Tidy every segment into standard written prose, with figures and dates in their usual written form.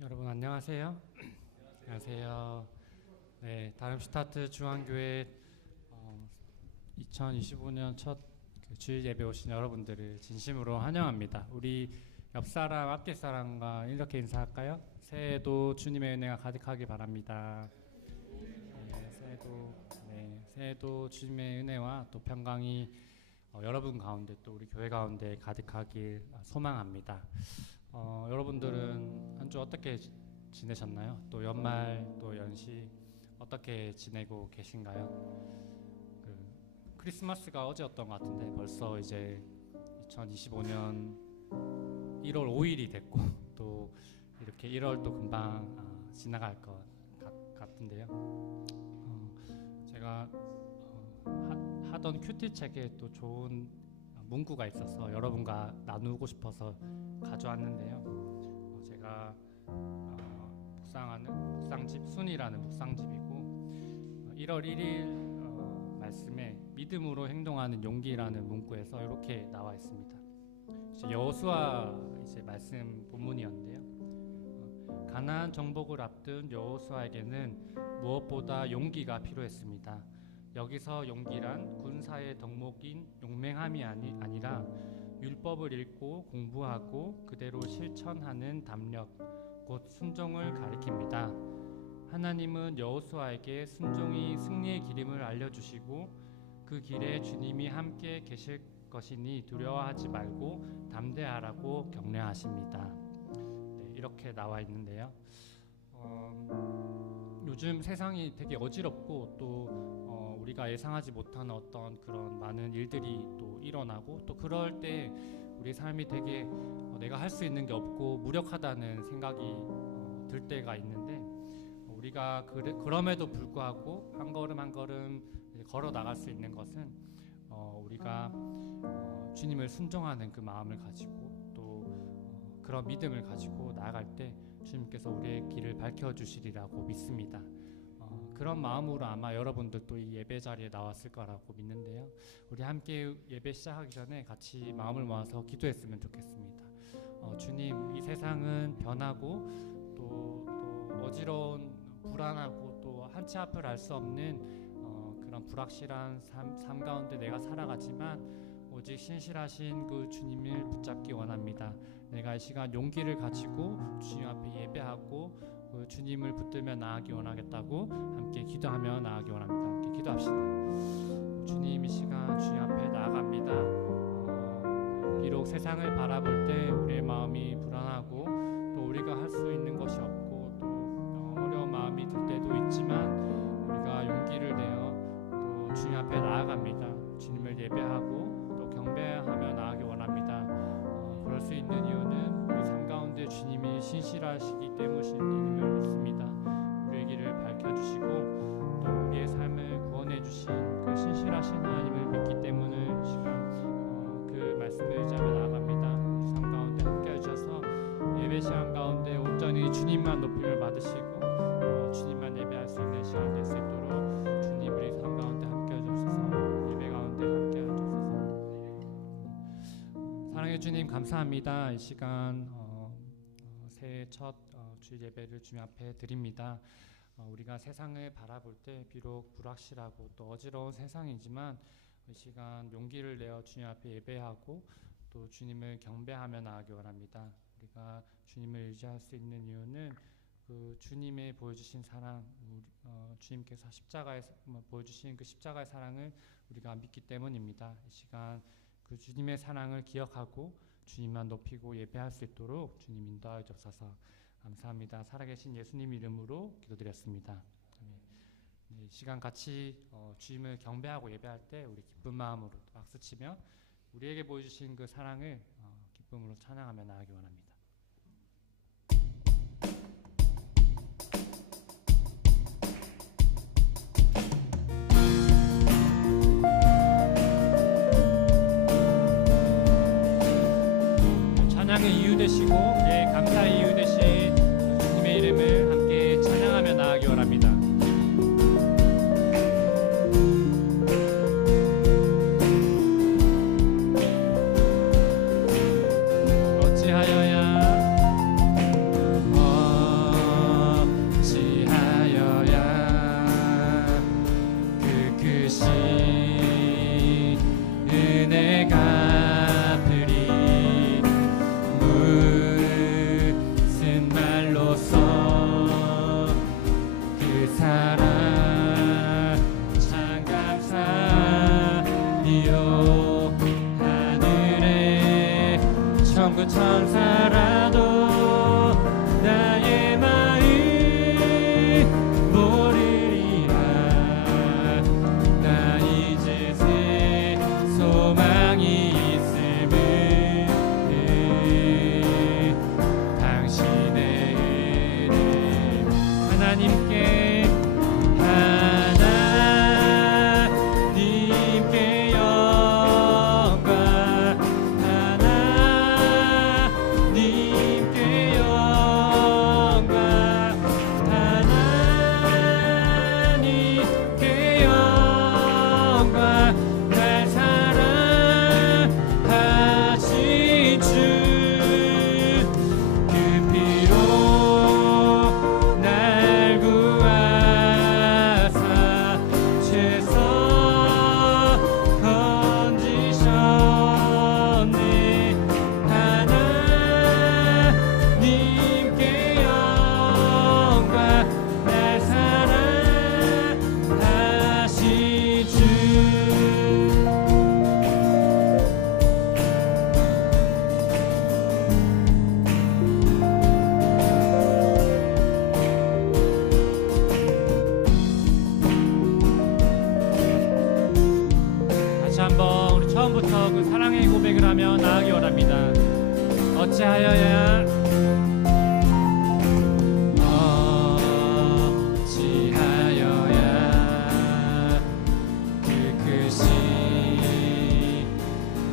여러분 안녕하세요. 안녕하세요. 네, 다름슈타트 중앙교회 2025년 첫 주일 예배 오신 여러분들을 진심으로 환영합니다. 우리 옆 사람, 앞길 사람과 이렇게 인사할까요? 새해도 주님의 은혜가 가득하기 바랍니다. 새해도 주님의 은혜와 또 평강이 여러분 가운데 또 우리 교회 가운데 가득하길 소망합니다. 여러분들은 한 주 어떻게 지내셨나요? 또 연말 또 연시 어떻게 지내고 계신가요? 크리스마스가 어제였던 것 같은데 벌써 이제 2025년 1월 5일이 됐고 또 이렇게 1월도 금방 지나갈 것 같은데요. 제가 하던 큐티 책에 또 좋은 문구가 있어서 여러분과 나누고 싶어서 가져왔는데요. 제가 묵상하는 묵상집 순이라는 묵상집이고 1월 1일 말씀에 믿음으로 행동하는 용기라는 문구에서 이렇게 나와 있습니다. 여호수아 이제 말씀 본문이었는데요. 가나안 정복을 앞둔 여호수아에게는 무엇보다 용기가 필요했습니다. 여기서 용기란 군사의 덕목인 용맹함이 아니라 율법을 읽고 공부하고 그대로 실천하는 담력, 곧 순종을 가리킵니다. 하나님은 여호수아에게 순종이 승리의 길임을 알려주시고 그 길에 주님이 함께 계실 것이니 두려워하지 말고 담대하라고 격려하십니다. 네, 이렇게 나와 있는데요. 요즘 세상이 되게 어지럽고 또 우리가 예상하지 못한 어떤 그런 많은 일들이 또 일어나고 또 그럴 때 우리 삶이 되게 내가 할 수 있는 게 없고 무력하다는 생각이 들 때가 있는데 우리가 그럼에도 불구하고 한 걸음 한 걸음 걸어 나갈 수 있는 것은 우리가 주님을 순종하는 그 마음을 가지고 또 그런 믿음을 가지고 나아갈 때 주님께서 우리의 길을 밝혀주시리라고 믿습니다. 그런 마음으로 아마 여러분들도 이 예배 자리에 나왔을 거라고 믿는데요. 우리 함께 예배 시작하기 전에 같이 마음을 모아서 기도했으면 좋겠습니다. 주님, 이 세상은 변하고 또 어지러운 불안하고 또 한치 앞을 알 수 없는 그런 불확실한 삶 가운데 내가 살아가지만 오직 신실하신 그 주님을 붙잡기 원합니다. 내가 이 시간 용기를 가지고 주님 앞에 예배하고 그 주님을 붙들며 나아가기 원하겠다고 함께 기도하며 나아가기 원합니다. 함께 기도합시다. 주님, 이 시간 주님 앞에 나아갑니다. 비록 세상을 바라볼 때 우리의 마음이 불안하고 또 우리가 할 수 있는 것이 없고 또 어려운 마음이 들 때도 있지만 우리가 용기를 내어 또 주님 앞에 나아갑니다. 주님을 예배하고 또 경배하며 나아가기 원합니다. 그럴 수 있는 이유는 우리 삶 가운데 주님이 신실하시기 때문임을 믿습니다. 우리의 길을 밝혀주시고 또 우리의 삶을 구원해 주신 그 신실하신 하나님을 믿기 때문에 이 시간 그 말씀을 의지하며 나아갑니다. 우리 삶 가운데 함께해 주셔서 예배 시간 가운데 온전히 주님만 높임을 받으시고 주님만 예배할 수 있는 시간 될 수 있도록 주님 우리 삶 가운데 함께해 주셔서 예배 가운데 함께해 주셔서 사랑해 주님 감사합니다. 이 시간 새해 첫 주일 예배를 주님 앞에 드립니다. 우리가 세상을 바라볼 때 비록 불확실하고 또 어지러운 세상이지만 이 시간 용기를 내어 주님 앞에 예배하고 또 주님을 경배하며 나아가기 원합니다. 우리가 주님을 의지할 수 있는 이유는 그 주님의 보여주신 사랑, 주님께서 십자가에 보여주신 그 십자가의 사랑을 우리가 믿기 때문입니다. 이 시간 그 주님의 사랑을 기억하고 주님만 높이고 예배할 수 있도록 주님 인도하여 주옵소서. 감사합니다. 살아계신 예수님 이름으로 기도드렸습니다. 이 시간 같이 주님을 경배하고 예배할 때 우리 기쁜 마음으로 박수치며 우리에게 보여주신 그 사랑을 기쁨으로 찬양하며 나아가기 원합니다. 찬양의 이유 되시고 감사의 이유 되신 주님의 이름을 함께 찬양하며 나아가기 원합니다. 어찌하여야 천군 천사라도 나의 마음 모르리라. 나 잊으세 소망이 있음을. 당신의 은혜 하나님께 한번 우리 처음부터 그 사랑의 고백을 하며 나아가기 원합니다. 어찌하여야 그 크신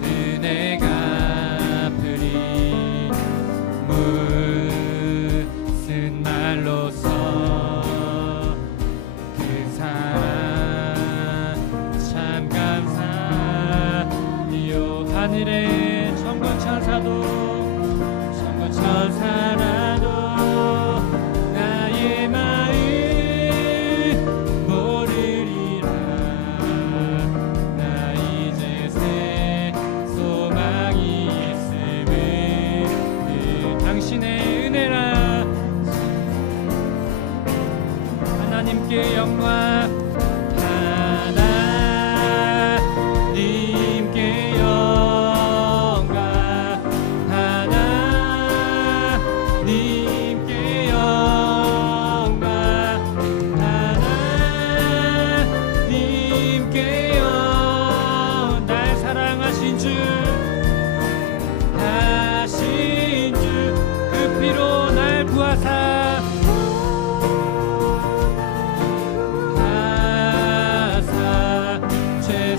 은혜가 갚으리. 무슨 말로써 그 사랑 참 감사리요. 하늘의 천군 천사라도 나의 마음 모르리라. 나 잊으세 소망이 있음을. 당신의 은혜라. 하나님께 영광. 날 구하사 죄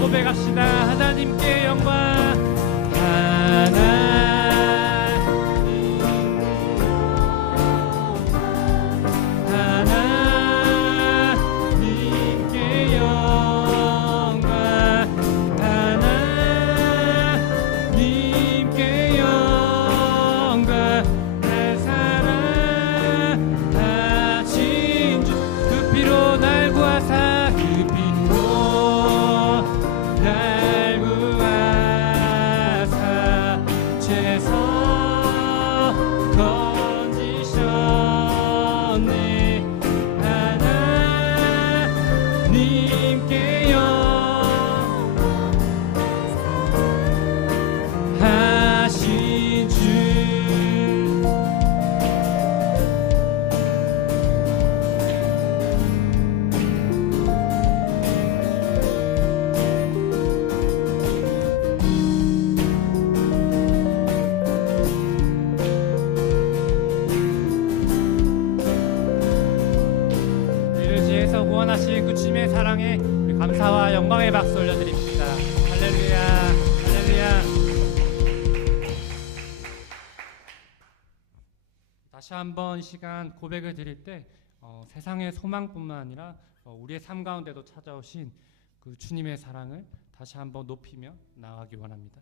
고백합시다. 하나님께 영광. 구원하신 그 주님의 사랑에 감사와 영광의 박수 올려드립니다. 할렐루야, 할렐루야. 다시 한번 이 시간 고백을 드릴 때 세상의 소망뿐만 아니라 우리의 삶 가운데도 찾아오신 그 주님의 사랑을 다시 한번 높이며 나아가기 원합니다.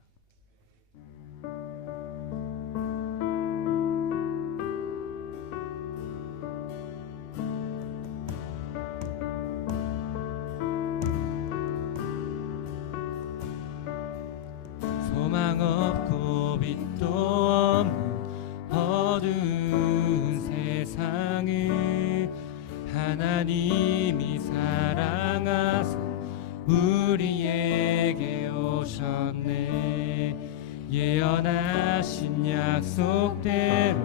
소망 없고 빛도 없는 어두운 세상을 하나님이 사랑하사 우리에게 오셨네. 예언하신 약속대로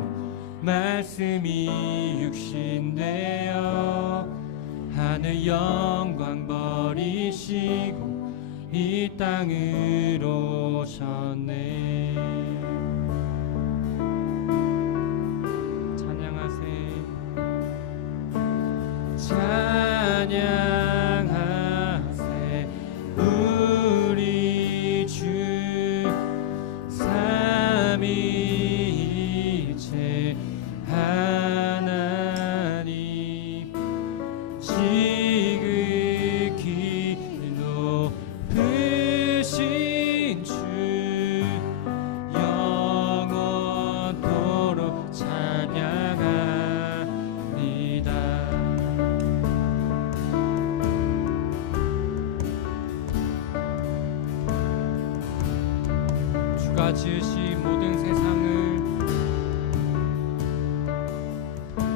말씀이 육신되어 하늘 영광 버리시고 이 땅으로 오셨네. 찬양하세. 찬양하세 우리 주 삼위일체 하나님. 지극히 높으신 주 영원토록 찬양합니다. 주가 지으신 모든 세상을,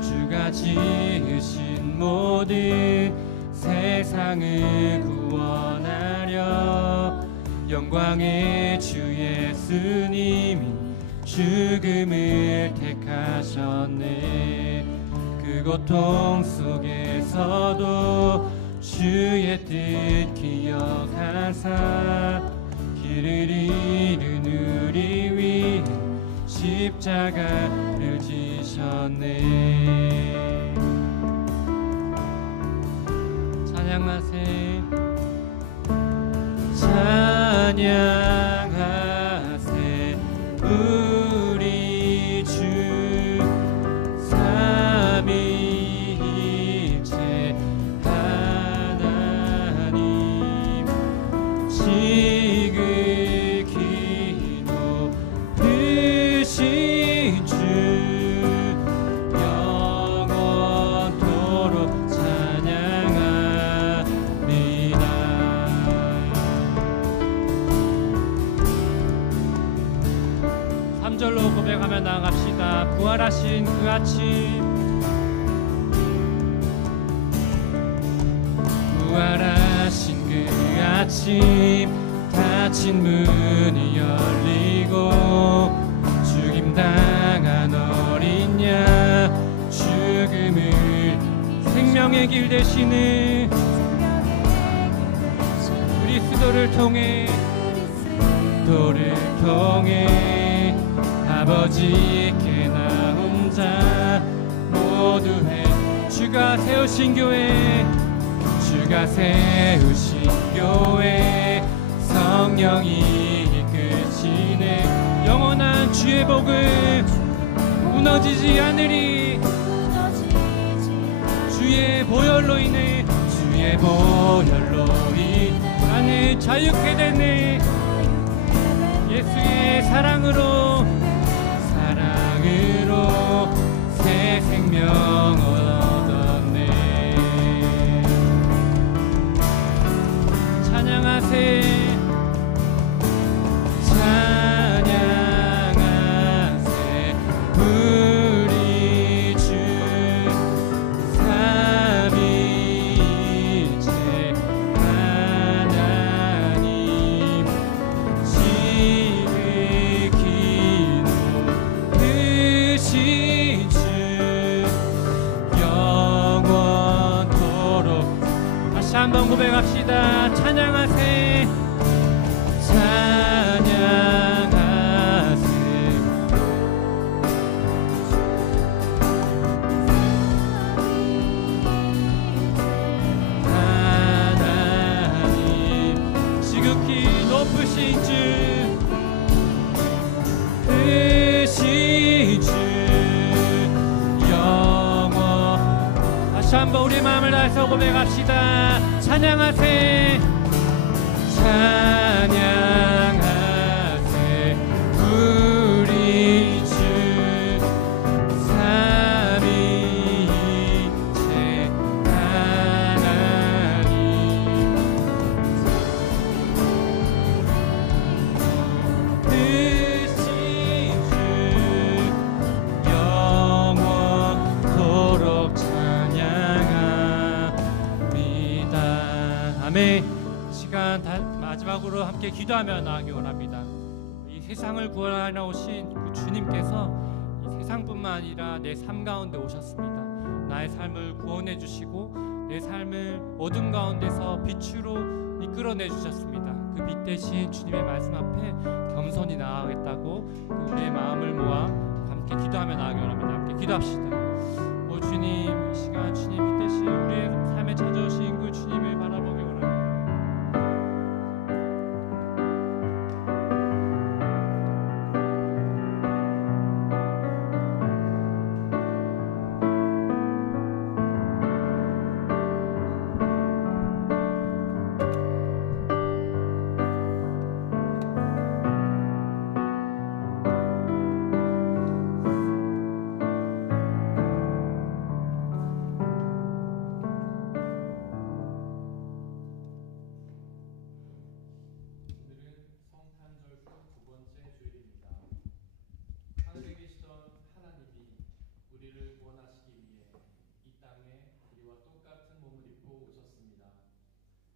주가 지으신 모든 세상을 구원하려 영광의 주 예수님이 죽음을 택하셨네. 그 고통 속에서도 주의 뜻 기억하사 길을 잃은 우리 위해 십자가를 지셨네. 찬양하세. 찬양하세 우리 주 삼위일체 하나님. 지극히 높으신 주 영원토록 찬양합니다. 3절로 고백하며 나아갑시다. 부활하신 그 아침, 부활하신 그 아침, 닫힌 문이 열리고 죽임당한 어린 양 죽음을 생명의 길 되시는 그리스도를 통해 아버지께 나온 자 모두의 주가 세우신 교회 성령이 이끄시네. 영원한 주의 복을 무너지지 않으리. 주의 보혈로 인해 나는 자유케 되네. 예수의 사랑으로 새 생명 얻었네. 찬양하세 우리 주 삼위일체 하나님. 지극히 높으신 주 영원토록. 다시 한번 고백합시다. 찬양하세 한번 우리 마음을 다해서 고백합시다. 찬양하세 우리 주 삼위일체 하나님. 크신 주 영원토록 아멘. 시간 마지막으로 함께 기도하며 나가기 원합니다. 이 세상을 구원하러 오신 그 주님께서 이 세상뿐만 아니라 내 삶 가운데 오셨습니다. 나의 삶을 구원해 주시고 내 삶을 어둠 가운데서 빛으로 이끌어내 주셨습니다. 그 빛 대신 주님의 말씀 앞에 겸손히 나아가겠다고 우리의 마음을 모아 함께 기도하며 나가기 원합니다. 함께 기도합시다. 주님, 이 시간 주님 빛 대신 우리의 삶에 찾아오신 그 주님을 바라보기 원합니다.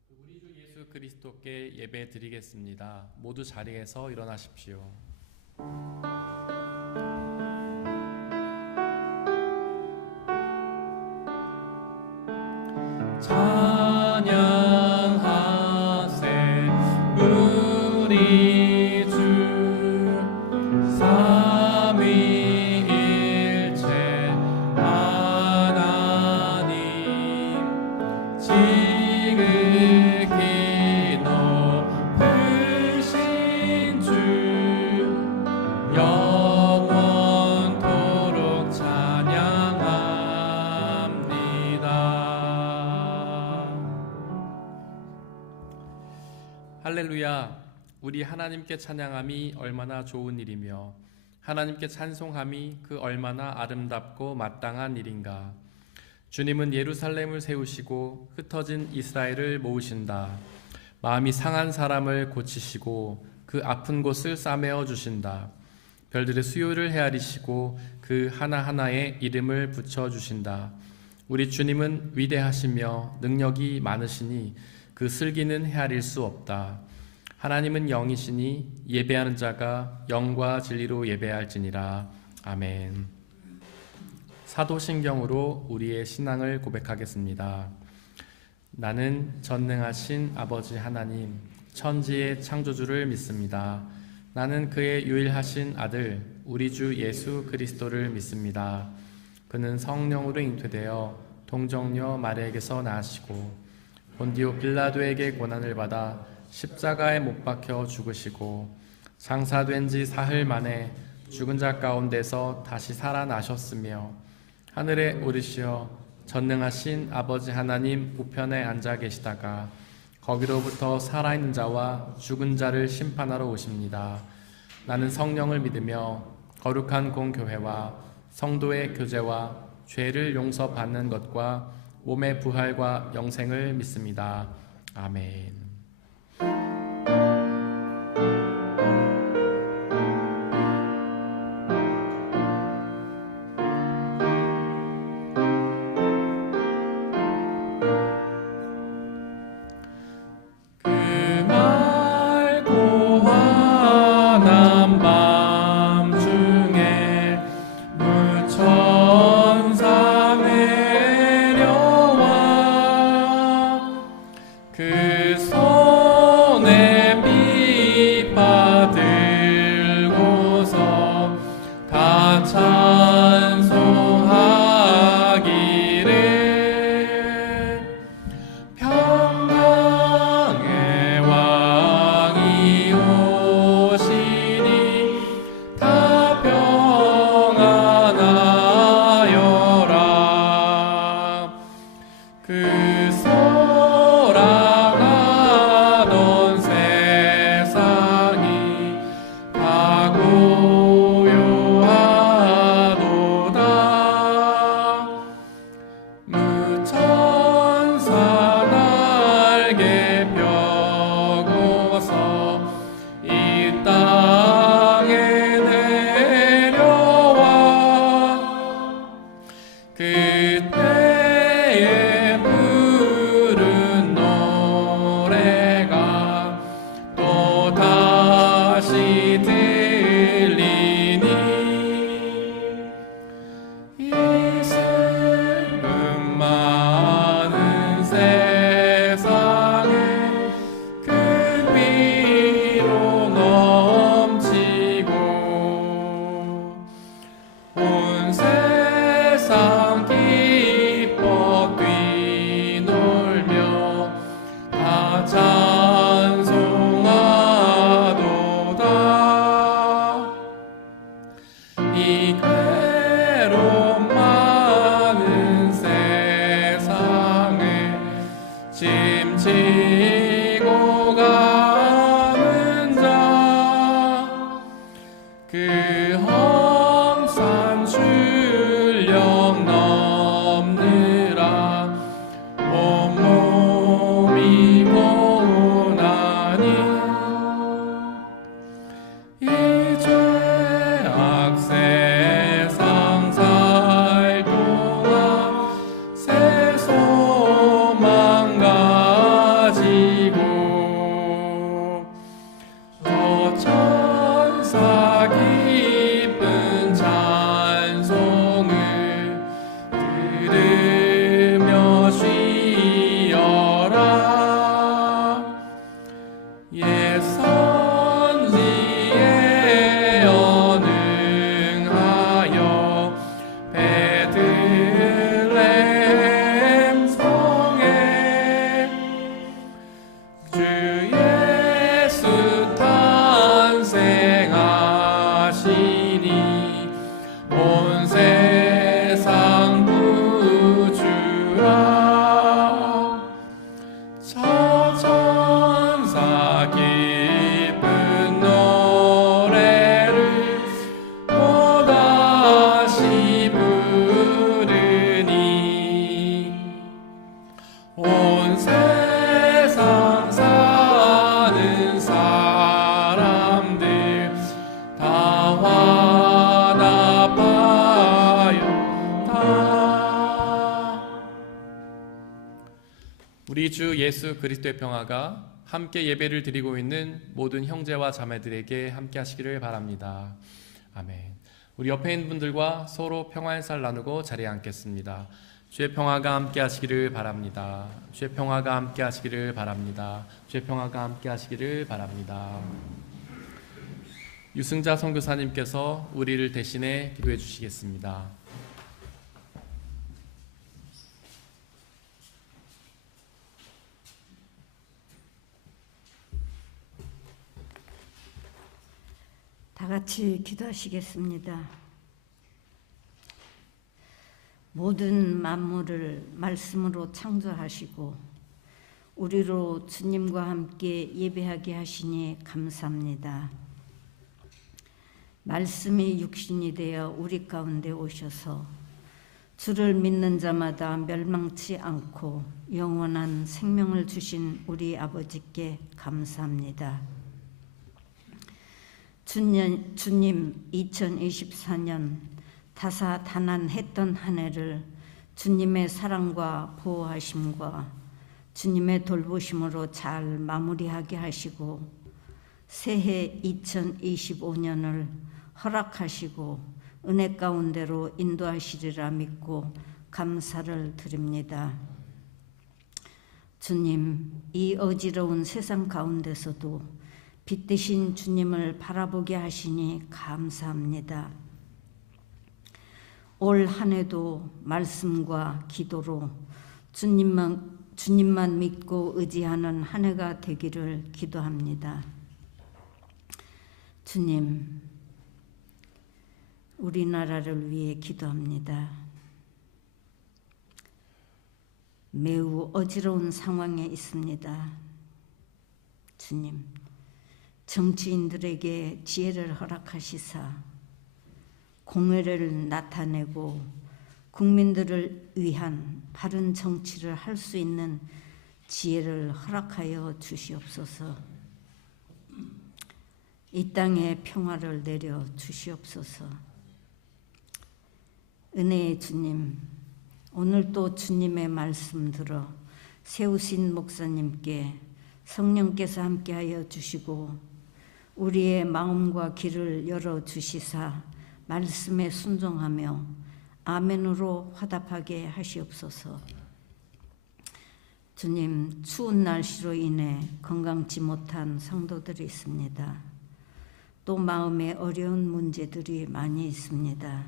우리 주 예수 그리스도께 예배 드리겠습니다. 모두 자리에서 일어나십시오. 찬양하세 우리 주 삼위일체 하나님. 지극히 높으신 주 영원토록 찬양합니다. 할렐루야. 우리 하나님께 찬양함이 얼마나 좋은 일이며 하나님께 찬송함이 그 얼마나 아름답고 마땅한 일인가. 주님은 예루살렘을 세우시고 흩어진 이스라엘을 모으신다. 마음이 상한 사람을 고치시고 그 아픈 곳을 싸매어 주신다. 별들의 수요를 헤아리시고 그 하나하나에 이름을 붙여주신다. 우리 주님은 위대하시며 능력이 많으시니 그 슬기는 헤아릴 수 없다. 하나님은 영이시니 예배하는 자가 영과 진리로 예배할지니라. 아멘. 사도신경으로 우리의 신앙을 고백하겠습니다. 나는 전능하신 아버지 하나님, 천지의 창조주를 믿습니다. 나는 그의 유일하신 아들, 우리 주 예수 그리스도를 믿습니다. 그는 성령으로 잉태되어 동정녀 마리아에게서 나시고 본디오 빌라도에게 고난을 받아 십자가에 못 박혀 죽으시고 장사된 지 사흘 만에 죽은 자 가운데서 다시 살아나셨으며 하늘에 오르시어 전능하신 아버지 하나님 우편에 앉아 계시다가 거기로부터 살아있는 자와 죽은 자를 심판하러 오십니다. 나는 성령을 믿으며 거룩한 공교회와 성도의 교제와 죄를 용서받는 것과 몸의 부활과 영생을 믿습니다. 아멘. 우리 주 예수 그리스도의 평화가 함께 예배를 드리고 있는 모든 형제와 자매들에게 함께 하시기를 바랍니다. 아멘. 우리 옆에 있는 분들과 서로 평화의 살 나누고 자리에 앉겠습니다. 주의 평화가 함께 하시기를 바랍니다. 주의 평화가 함께 하시기를 바랍니다. 주의 평화가 함께 하시기를 바랍니다. 유승자 선교사님께서 우리를 대신해 기도해 주시겠습니다. 다 같이 기도하시겠습니다. 모든 만물을 말씀으로 창조하시고 우리로 주님과 함께 예배하게 하시니 감사합니다. 말씀이 육신이 되어 우리 가운데 오셔서 주를 믿는 자마다 멸망치 않고 영원한 생명을 주신 우리 아버지께 감사합니다. 주님 2024년 다사다난했던 한 해를 주님의 사랑과 보호하심과 주님의 돌보심으로 잘 마무리하게 하시고 새해 2025년을 허락하시고 은혜 가운데로 인도하시리라 믿고 감사를 드립니다. 주님, 이 어지러운 세상 가운데서도 빛 대신 주님을 바라보게 하시니 감사합니다. 올 한 해도 말씀과 기도로 주님만 믿고 의지하는 한 해가 되기를 기도합니다. 주님, 우리나라를 위해 기도합니다. 매우 어지러운 상황에 있습니다. 주님, 정치인들에게 지혜를 허락하시사 공의를 나타내고 국민들을 위한 바른 정치를 할 수 있는 지혜를 허락하여 주시옵소서. 이 땅에 평화를 내려 주시옵소서. 은혜의 주님, 오늘 또 주님의 말씀 들어 세우신 목사님께 성령께서 함께하여 주시고 우리의 마음과 귀를 열어주시사 말씀에 순종하며 아멘으로 화답하게 하시옵소서. 주님, 추운 날씨로 인해 건강치 못한 성도들이 있습니다. 또 마음에 어려운 문제들이 많이 있습니다.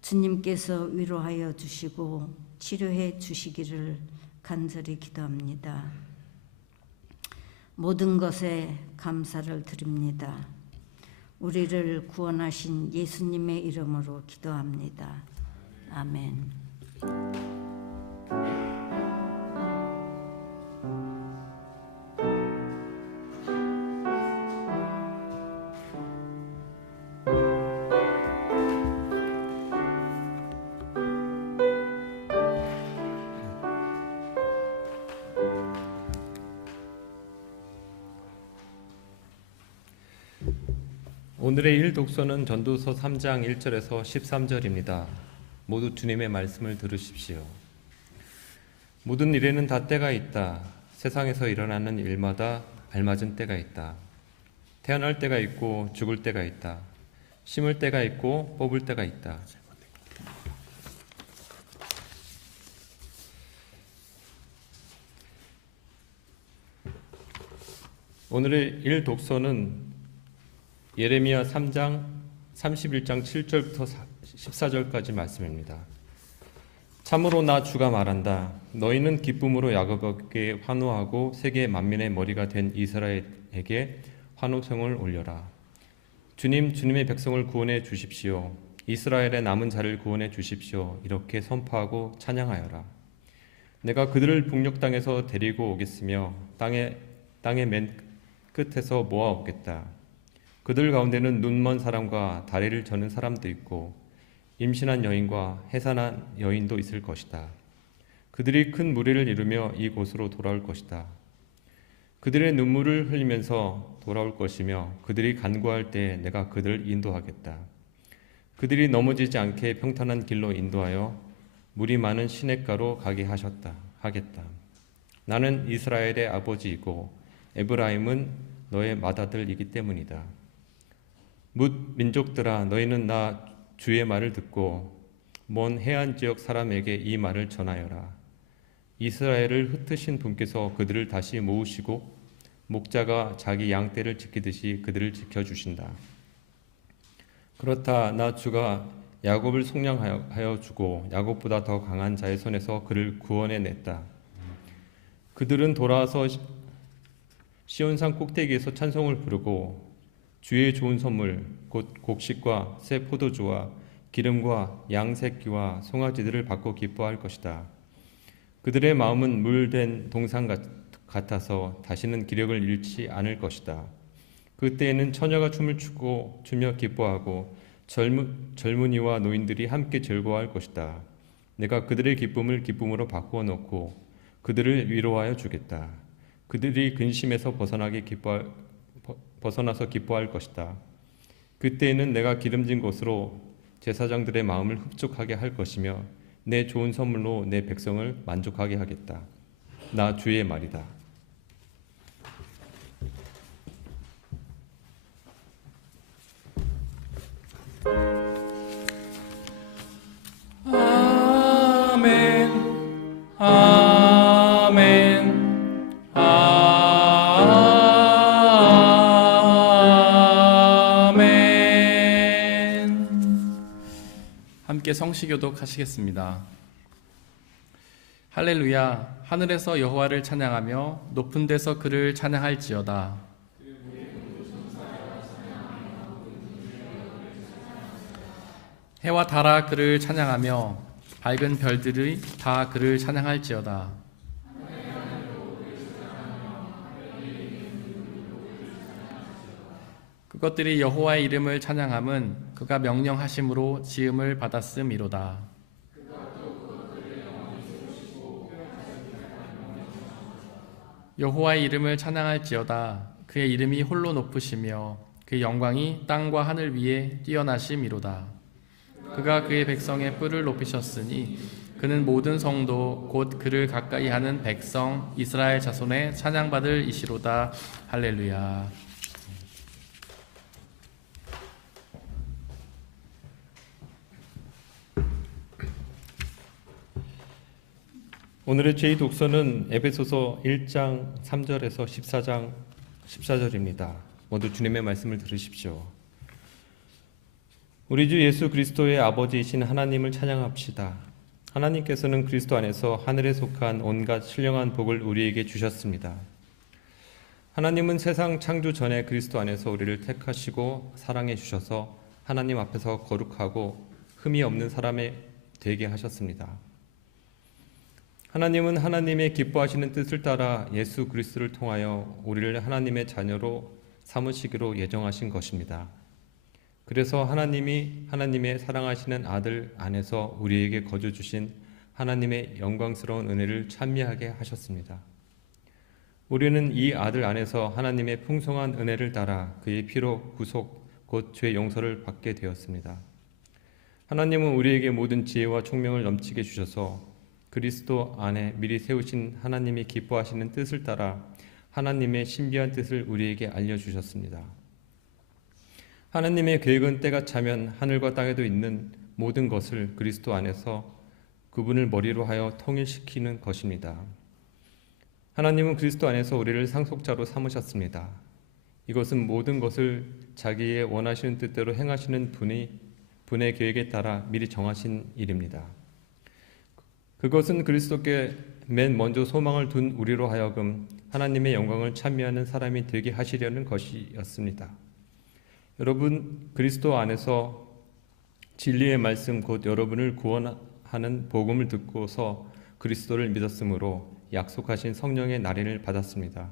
주님께서 위로하여 주시고 치료해 주시기를 간절히 기도합니다. 모든 것에 감사를 드립니다. 우리를 구원하신 예수님의 이름으로 기도합니다. 아멘. 오늘의 일독서는 전도서 3장 1절에서 13절입니다. 모두 주님의 말씀을 들으십시오. 모든 일에는 다 때가 있다. 세상에서 일어나는 일마다 알맞은 때가 있다. 태어날 때가 있고 죽을 때가 있다. 심을 때가 있고 뽑을 때가 있다. 오늘의 일독서는 예레미야 3장 31장 7절부터 14절까지 말씀입니다. 참으로 나 주가 말한다. 너희는 기쁨으로 야곱에게 환호하고 세계 만민의 머리가 된 이스라엘에게 환호성을 올려라. 주님의 백성을 구원해 주십시오. 이스라엘의 남은 자를 구원해 주십시오. 이렇게 선포하고 찬양하여라. 내가 그들을 북녘 땅에서 데리고 오겠으며 땅의 맨 끝에서 모아오겠다. 그들 가운데는 눈먼 사람과 다리를 저는 사람도 있고 임신한 여인과 해산한 여인도 있을 것이다. 그들이 큰 무리를 이루며 이곳으로 돌아올 것이다. 그들의 눈물을 흘리면서 돌아올 것이며 그들이 간구할 때 내가 그들을 인도하겠다. 그들이 넘어지지 않게 평탄한 길로 인도하여 물이 많은 시냇가로 가게 하겠다. 나는 이스라엘의 아버지이고 에브라임은 너의 맏아들이기 때문이다. 뭇 민족들아, 너희는 나 주의 말을 듣고 먼 해안 지역 사람에게 이 말을 전하여라. 이스라엘을 흩으신 분께서 그들을 다시 모으시고 목자가 자기 양떼를 지키듯이 그들을 지켜주신다. 그렇다. 나 주가 야곱을 속량하여 주고 야곱보다 더 강한 자의 손에서 그를 구원해냈다. 그들은 돌아와서 시온산 꼭대기에서 찬송을 부르고 주의 좋은 선물 곧 곡식과 새 포도주와 기름과 양 새끼와 송아지들을 받고 기뻐할 것이다. 그들의 마음은 물된 동상 같아서 다시는 기력을 잃지 않을 것이다. 그때에는 처녀가 춤을 추며 기뻐하고 젊은이와 노인들이 함께 즐거워할 것이다. 내가 그들의 기쁨을 기쁨으로 바꾸어 놓고 그들을 위로하여 주겠다. 그들이 근심에서 벗어나서 기뻐할 것이다. 그때에는 내가 기름진 것으로 제사장들의 마음을 흡족하게 할 것이며 내 좋은 선물로 내 백성을 만족하게 하겠다. 나 주의 말이다. 아멘. 아멘. 아멘. 함께 성시교독 하시겠습니다. 할렐루야. 하늘에서 여호와를 찬양하며 높은 데서 그를 찬양할지어다. 해와 달아 그를 찬양하며 밝은 별들이 다 그를 찬양할지어다. 그것들이 여호와의 이름을 찬양함은 그가 명령하심으로 지음을 받았음이로다. 여호와의 이름을 찬양할지어다. 그의 이름이 홀로 높으시며 그의 영광이 땅과 하늘 위에 뛰어나심이로다. 그가 그의 백성의 뿔을 높이셨으니 그는 모든 성도 곧 그를 가까이 하는 백성 이스라엘 자손의 찬양받을 이시로다. 할렐루야. 오늘의 제2독서는 에베소서 1장 3절에서 14장 14절입니다. 모두 주님의 말씀을 들으십시오. 우리 주 예수 그리스도의 아버지이신 하나님을 찬양합시다. 하나님께서는 그리스도 안에서 하늘에 속한 온갖 신령한 복을 우리에게 주셨습니다. 하나님은 세상 창조 전에 그리스도 안에서 우리를 택하시고 사랑해 주셔서 하나님 앞에서 거룩하고 흠이 없는 사람이 되게 하셨습니다. 하나님은 하나님의 기뻐하시는 뜻을 따라 예수 그리스도를 통하여 우리를 하나님의 자녀로 삼으시기로 예정하신 것입니다. 그래서 하나님이 하나님의 사랑하시는 아들 안에서 우리에게 거저 주신 하나님의 영광스러운 은혜를 찬미하게 하셨습니다. 우리는 이 아들 안에서 하나님의 풍성한 은혜를 따라 그의 피로 구속 곧 죄 용서를 받게 되었습니다. 하나님은 우리에게 모든 지혜와 총명을 넘치게 주셔서 그리스도 안에 미리 세우신 하나님이 기뻐하시는 뜻을 따라 하나님의 신비한 뜻을 우리에게 알려주셨습니다. 하나님의 계획은 때가 차면 하늘과 땅에도 있는 모든 것을 그리스도 안에서 그분을 머리로 하여 통일시키는 것입니다. 하나님은 그리스도 안에서 우리를 상속자로 삼으셨습니다. 이것은 모든 것을 자기의 원하시는 뜻대로 행하시는 분의 계획에 따라 미리 정하신 일입니다. 그것은 그리스도께 맨 먼저 소망을 둔 우리로 하여금 하나님의 영광을 찬미하는 사람이 되게 하시려는 것이었습니다. 여러분, 그리스도 안에서 진리의 말씀 곧 여러분을 구원하는 복음을 듣고서 그리스도를 믿었으므로 약속하신 성령의 날인을 받았습니다.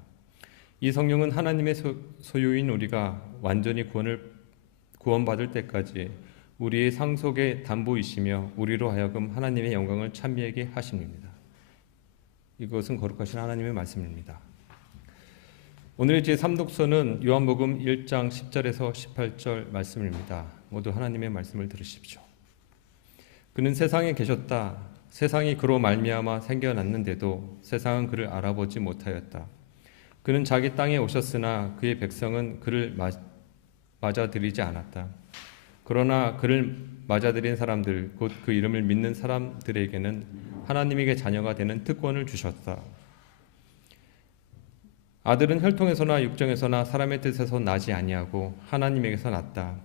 이 성령은 하나님의 소유인 우리가 완전히 구원받을 때까지 우리의 상속의 담보이시며 우리로 하여금 하나님의 영광을 찬미하게 하십니다. 이것은 거룩하신 하나님의 말씀입니다. 오늘의 제3독서는 요한복음 1장 10절에서 18절 말씀입니다. 모두 하나님의 말씀을 들으십시오. 그는 세상에 계셨다. 세상이 그로 말미암아 생겨났는데도 세상은 그를 알아보지 못하였다. 그는 자기 땅에 오셨으나 그의 백성은 그를 맞아들이지 않았다. 그러나 그를 맞아들인 사람들, 곧 그 이름을 믿는 사람들에게는 하나님에게 자녀가 되는 특권을 주셨다. 아들은 혈통에서나 육정에서나 사람의 뜻에서 나지 아니하고 하나님에게서 났다.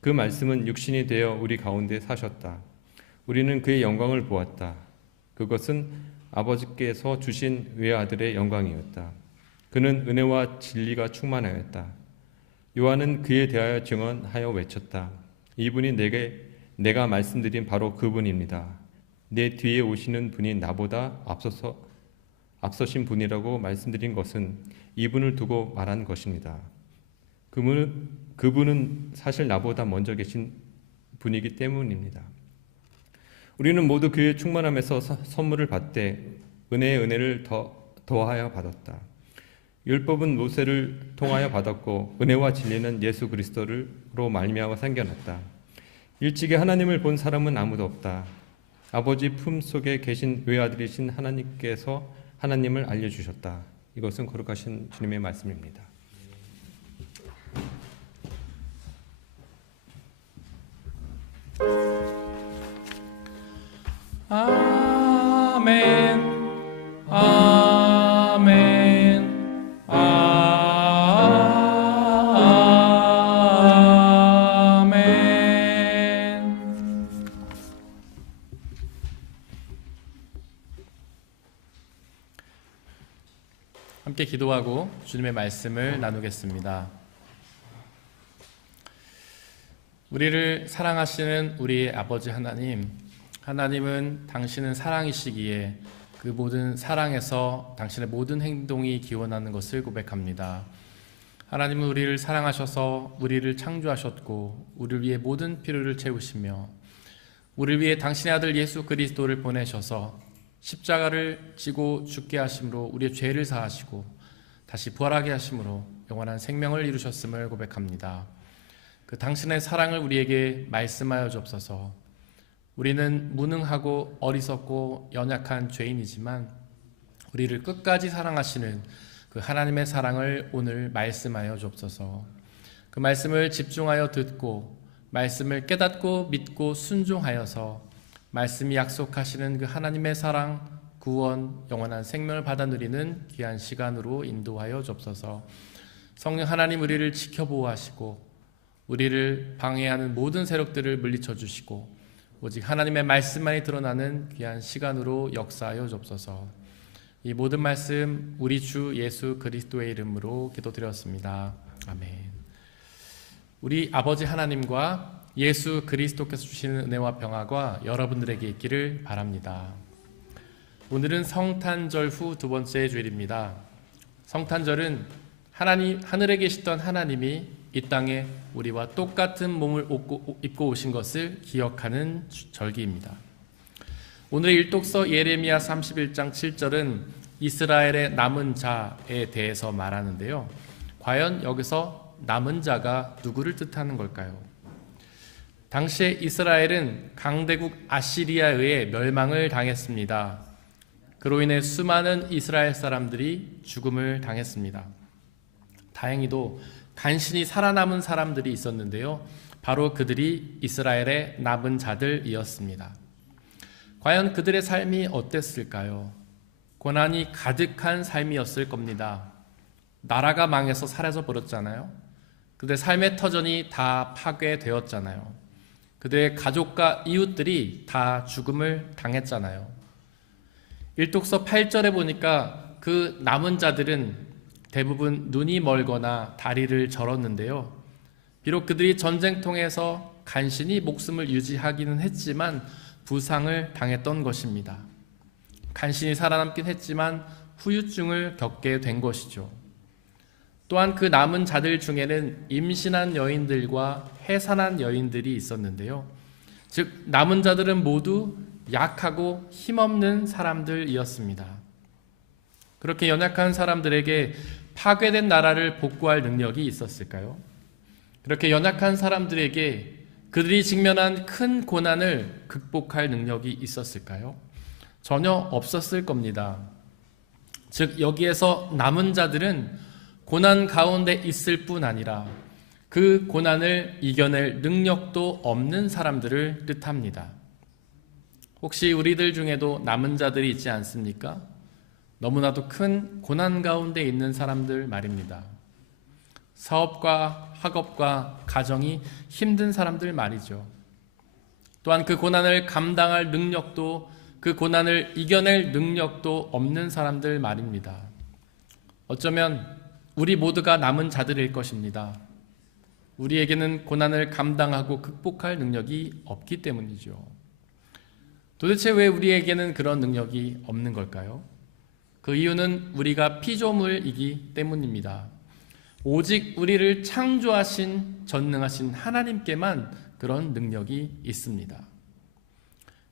그 말씀은 육신이 되어 우리 가운데 사셨다. 우리는 그의 영광을 보았다. 그것은 아버지께서 주신 외아들의 영광이었다. 그는 은혜와 진리가 충만하였다. 요한은 그에 대하여 증언하여 외쳤다. 이분이 내가 말씀드린 바로 그분입니다. 내 뒤에 오시는 분이 나보다 앞서신 분이라고 말씀드린 것은 이분을 두고 말한 것입니다. 그분은 사실 나보다 먼저 계신 분이기 때문입니다. 우리는 모두 그의 충만함에서 선물을 받되 은혜의 은혜를 더하여 받았다. 율법은 모세를 통하여 받았고 은혜와 진리는 예수 그리스도로 말미암아 생겨났다. 일찍이 하나님을 본 사람은 아무도 없다. 아버지 품속에 계신 외아들이신 하나님께서 하나님을 알려주셨다. 이것은 거룩하신 주님의 말씀입니다. 아멘. 아멘. 아멘. 함께 기도하고 주님의 말씀을 나누겠습니다. 우리를 사랑하시는 우리의 아버지 하나님, 하나님은 당신은 사랑이시기에 그 모든 사랑에서 당신의 모든 행동이 기원하는 것을 고백합니다. 하나님은 우리를 사랑하셔서 우리를 창조하셨고 우리를 위해 모든 필요를 채우시며 우리를 위해 당신의 아들 예수 그리스도를 보내셔서 십자가를 지고 죽게 하심으로 우리의 죄를 사하시고 다시 부활하게 하심으로 영원한 생명을 이루셨음을 고백합니다. 그 당신의 사랑을 우리에게 말씀하여 주옵소서. 우리는 무능하고 어리석고 연약한 죄인이지만 우리를 끝까지 사랑하시는 그 하나님의 사랑을 오늘 말씀하여 주옵소서. 그 말씀을 집중하여 듣고 말씀을 깨닫고 믿고 순종하여서 말씀이 약속하시는 그 하나님의 사랑, 구원, 영원한 생명을 받아 누리는 귀한 시간으로 인도하여 주옵소서. 성령 하나님, 우리를 지켜보호하시고 우리를 방해하는 모든 세력들을 물리쳐 주시고 오직 하나님의 말씀만이 드러나는 귀한 시간으로 역사하여 주옵소서. 이 모든 말씀 우리 주 예수 그리스도의 이름으로 기도드렸습니다. 아멘. 우리 아버지 하나님과 예수 그리스도께서 주시는 은혜와 평화가 여러분들에게 있기를 바랍니다. 오늘은 성탄절 후 두 번째 주일입니다. 성탄절은 하늘에 계시던 하나님이 이 땅에 우리와 똑같은 몸을 입고 오신 것을 기억하는 절기입니다. 오늘의 일독서 예레미야 31장 7절은 이스라엘의 남은 자에 대해서 말하는데요. 과연 여기서 남은 자가 누구를 뜻하는 걸까요? 당시에 이스라엘은 강대국 아시리아에 의해 멸망을 당했습니다. 그로 인해 수많은 이스라엘 사람들이 죽음을 당했습니다. 다행히도 간신히 살아남은 사람들이 있었는데요. 바로 그들이 이스라엘의 남은 자들이었습니다. 과연 그들의 삶이 어땠을까요? 고난이 가득한 삶이었을 겁니다. 나라가 망해서 사라져 버렸잖아요. 그들의 삶의 터전이 다 파괴되었잖아요. 그들의 가족과 이웃들이 다 죽음을 당했잖아요. 일독서 8절에 보니까 그 남은 자들은 대부분 눈이 멀거나 다리를 절었는데요. 비록 그들이 전쟁통에서 간신히 목숨을 유지하기는 했지만 부상을 당했던 것입니다. 간신히 살아남긴 했지만 후유증을 겪게 된 것이죠. 또한 그 남은 자들 중에는 임신한 여인들과 해산한 여인들이 있었는데요. 즉 남은 자들은 모두 약하고 힘없는 사람들이었습니다. 그렇게 연약한 사람들에게 파괴된 나라를 복구할 능력이 있었을까요? 그렇게 연약한 사람들에게 그들이 직면한 큰 고난을 극복할 능력이 있었을까요? 전혀 없었을 겁니다. 즉 여기에서 남은 자들은 고난 가운데 있을 뿐 아니라 그 고난을 이겨낼 능력도 없는 사람들을 뜻합니다. 혹시 우리들 중에도 남은 자들이 있지 않습니까? 너무나도 큰 고난 가운데 있는 사람들 말입니다. 사업과 학업과 가정이 힘든 사람들 말이죠. 또한 그 고난을 감당할 능력도, 그 고난을 이겨낼 능력도 없는 사람들 말입니다. 어쩌면 우리 모두가 남은 자들일 것입니다. 우리에게는 고난을 감당하고 극복할 능력이 없기 때문이죠. 도대체 왜 우리에게는 그런 능력이 없는 걸까요? 그 이유는 우리가 피조물이기 때문입니다. 오직 우리를 창조하신 전능하신 하나님께만 그런 능력이 있습니다.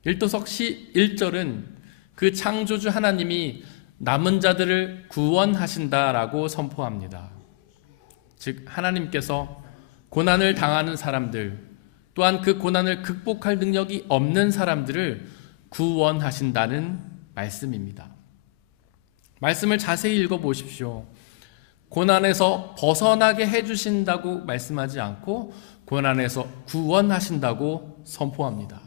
일도석 1절은 그 창조주 하나님이 남은 자들을 구원하신다라고 선포합니다. 즉 하나님께서 고난을 당하는 사람들, 또한 그 고난을 극복할 능력이 없는 사람들을 구원하신다는 말씀입니다. 말씀을 자세히 읽어보십시오. 고난에서 벗어나게 해주신다고 말씀하지 않고 고난에서 구원하신다고 선포합니다.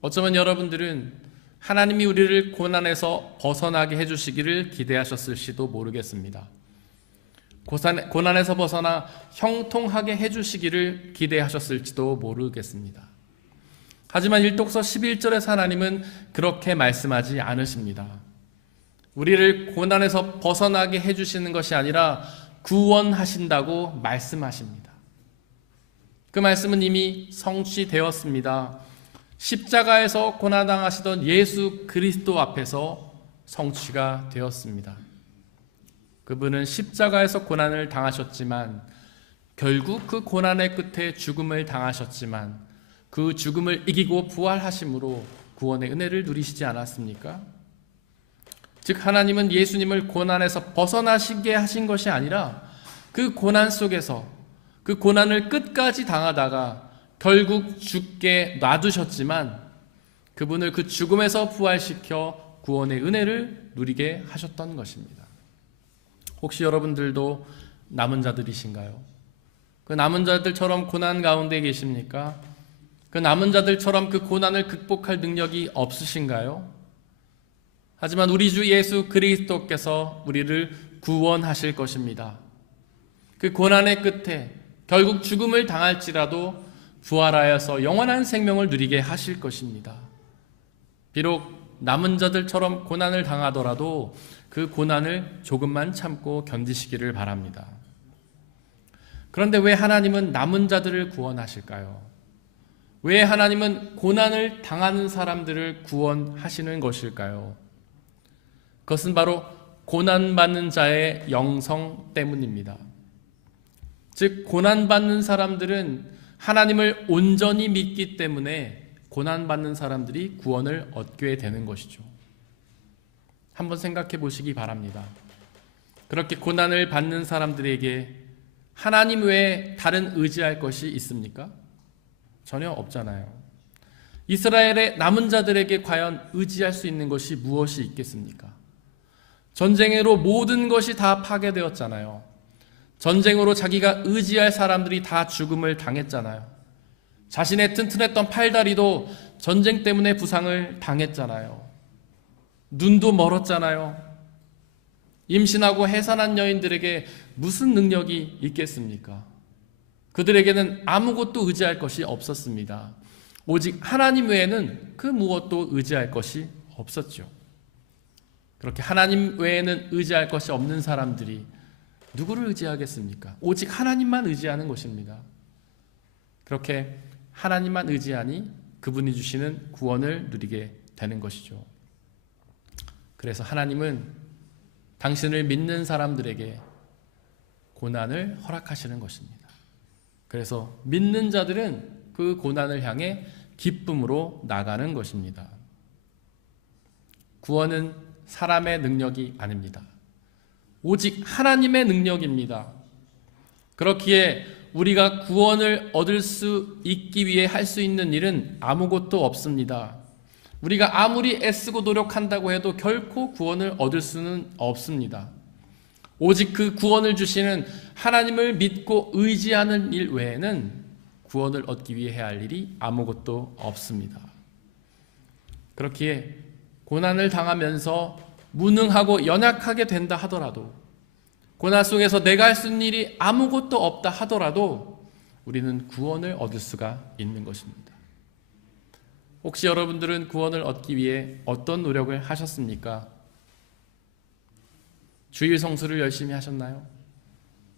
어쩌면 여러분들은 하나님이 우리를 고난에서 벗어나게 해주시기를 기대하셨을지도 모르겠습니다. 고난에서 벗어나 형통하게 해주시기를 기대하셨을지도 모르겠습니다. 하지만 일독서 11절에서 하나님은 그렇게 말씀하지 않으십니다. 우리를 고난에서 벗어나게 해주시는 것이 아니라 구원하신다고 말씀하십니다. 그 말씀은 이미 성취되었습니다. 십자가에서 고난당하시던 예수 그리스도 앞에서 성취가 되었습니다. 그분은 십자가에서 고난을 당하셨지만 결국 그 고난의 끝에 죽음을 당하셨지만 그 죽음을 이기고 부활하심으로 구원의 은혜를 누리시지 않았습니까? 즉 하나님은 예수님을 고난에서 벗어나시게 하신 것이 아니라 그 고난 속에서 그 고난을 끝까지 당하다가 결국 죽게 놔두셨지만 그분을 그 죽음에서 부활시켜 구원의 은혜를 누리게 하셨던 것입니다. 혹시 여러분들도 남은 자들이신가요? 그 남은 자들처럼 고난 가운데 계십니까? 그 남은 자들처럼 그 고난을 극복할 능력이 없으신가요? 하지만 우리 주 예수 그리스도께서 우리를 구원하실 것입니다. 그 고난의 끝에 결국 죽음을 당할지라도 부활하여서 영원한 생명을 누리게 하실 것입니다. 비록 남은 자들처럼 고난을 당하더라도 그 고난을 조금만 참고 견디시기를 바랍니다. 그런데 왜 하나님은 남은 자들을 구원하실까요? 왜 하나님은 고난을 당하는 사람들을 구원하시는 것일까요? 그것은 바로 고난받는 자의 영성 때문입니다. 즉 고난받는 사람들은 하나님을 온전히 믿기 때문에 고난받는 사람들이 구원을 얻게 되는 것이죠. 한번 생각해 보시기 바랍니다. 그렇게 고난을 받는 사람들에게 하나님 외에 다른 의지할 것이 있습니까? 전혀 없잖아요. 이스라엘의 남은 자들에게 과연 의지할 수 있는 것이 무엇이 있겠습니까? 전쟁으로 모든 것이 다 파괴되었잖아요. 전쟁으로 자기가 의지할 사람들이 다 죽음을 당했잖아요. 자신의 튼튼했던 팔다리도 전쟁 때문에 부상을 당했잖아요. 눈도 멀었잖아요. 임신하고 해산한 여인들에게 무슨 능력이 있겠습니까? 그들에게는 아무것도 의지할 것이 없었습니다. 오직 하나님 외에는 그 무엇도 의지할 것이 없었죠. 그렇게 하나님 외에는 의지할 것이 없는 사람들이 누구를 의지하겠습니까? 오직 하나님만 의지하는 것입니다. 그렇게 하나님만 의지하니 그분이 주시는 구원을 누리게 되는 것이죠. 그래서 하나님은 당신을 믿는 사람들에게 고난을 허락하시는 것입니다. 그래서 믿는 자들은 그 고난을 향해 기쁨으로 나가는 것입니다. 구원은 사람의 능력이 아닙니다. 오직 하나님의 능력입니다. 그렇기에 우리가 구원을 얻을 수 있기 위해 할 수 있는 일은 아무것도 없습니다. 우리가 아무리 애쓰고 노력한다고 해도 결코 구원을 얻을 수는 없습니다. 오직 그 구원을 주시는 하나님을 믿고 의지하는 일 외에는 구원을 얻기 위해 해야 할 일이 아무것도 없습니다. 그렇기에 고난을 당하면서 무능하고 연약하게 된다 하더라도, 고난 속에서 내가 할 수 있는 일이 아무것도 없다 하더라도 우리는 구원을 얻을 수가 있는 것입니다. 혹시 여러분들은 구원을 얻기 위해 어떤 노력을 하셨습니까? 주일 성수를 열심히 하셨나요?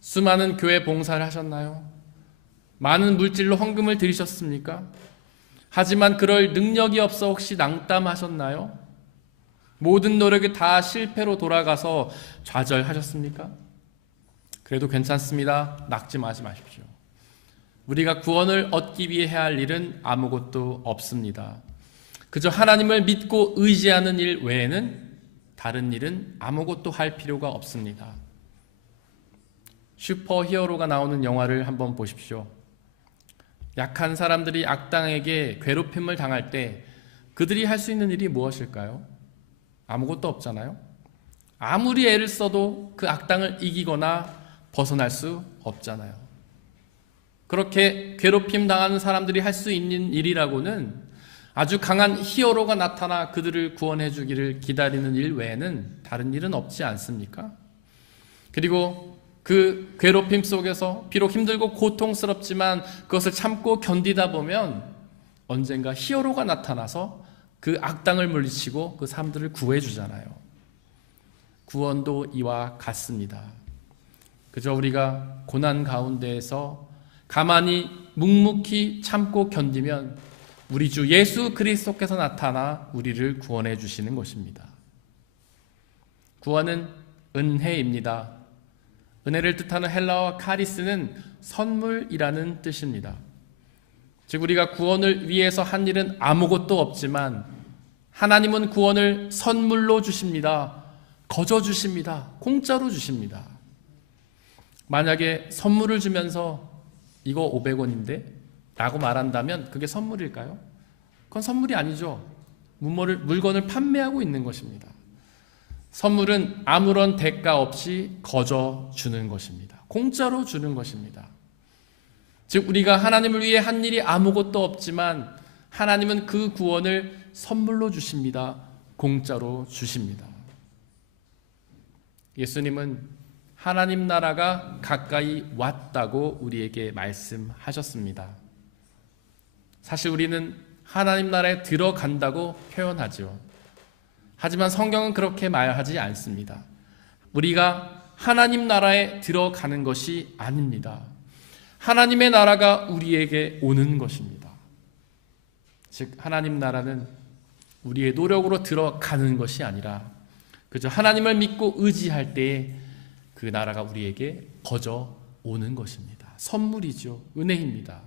수많은 교회 봉사를 하셨나요? 많은 물질로 헌금을 드리셨습니까? 하지만 그럴 능력이 없어 혹시 낙담하셨나요? 모든 노력이 다 실패로 돌아가서 좌절하셨습니까? 그래도 괜찮습니다. 낙심하지 마십시오. 우리가 구원을 얻기 위해 해야 할 일은 아무것도 없습니다. 그저 하나님을 믿고 의지하는 일 외에는 다른 일은 아무것도 할 필요가 없습니다. 슈퍼히어로가 나오는 영화를 한번 보십시오. 약한 사람들이 악당에게 괴롭힘을 당할 때 그들이 할 수 있는 일이 무엇일까요? 아무것도 없잖아요. 아무리 애를 써도 그 악당을 이기거나 벗어날 수 없잖아요. 그렇게 괴롭힘 당하는 사람들이 할 수 있는 일이라고는 아주 강한 히어로가 나타나 그들을 구원해 주기를 기다리는 일 외에는 다른 일은 없지 않습니까? 그리고 그 괴롭힘 속에서 비록 힘들고 고통스럽지만 그것을 참고 견디다 보면 언젠가 히어로가 나타나서 그 악당을 물리치고 그 사람들을 구해주잖아요. 구원도 이와 같습니다. 그저 우리가 고난 가운데에서 가만히 묵묵히 참고 견디면 우리 주 예수 그리스도께서 나타나 우리를 구원해 주시는 것입니다. 구원은 은혜입니다. 은혜를 뜻하는 헬라어 카리스는 선물이라는 뜻입니다. 즉 우리가 구원을 위해서 한 일은 아무것도 없지만 하나님은 구원을 선물로 주십니다. 거저 주십니다. 공짜로 주십니다. 만약에 선물을 주면서 이거 500원인데? 라고 말한다면 그게 선물일까요? 그건 선물이 아니죠. 물건을 판매하고 있는 것입니다. 선물은 아무런 대가 없이 거저 주는 것입니다. 공짜로 주는 것입니다. 즉 우리가 하나님을 위해 한 일이 아무것도 없지만 하나님은 그 구원을 선물로 주십니다. 공짜로 주십니다. 예수님은 하나님 나라가 가까이 왔다고 우리에게 말씀하셨습니다. 사실 우리는 하나님 나라에 들어간다고 표현하죠. 하지만 성경은 그렇게 말하지 않습니다. 우리가 하나님 나라에 들어가는 것이 아닙니다. 하나님의 나라가 우리에게 오는 것입니다. 즉 하나님 나라는 우리의 노력으로 들어가는 것이 아니라 그저 하나님을 믿고 의지할 때에 그 나라가 우리에게 거저 오는 것입니다. 선물이죠. 은혜입니다.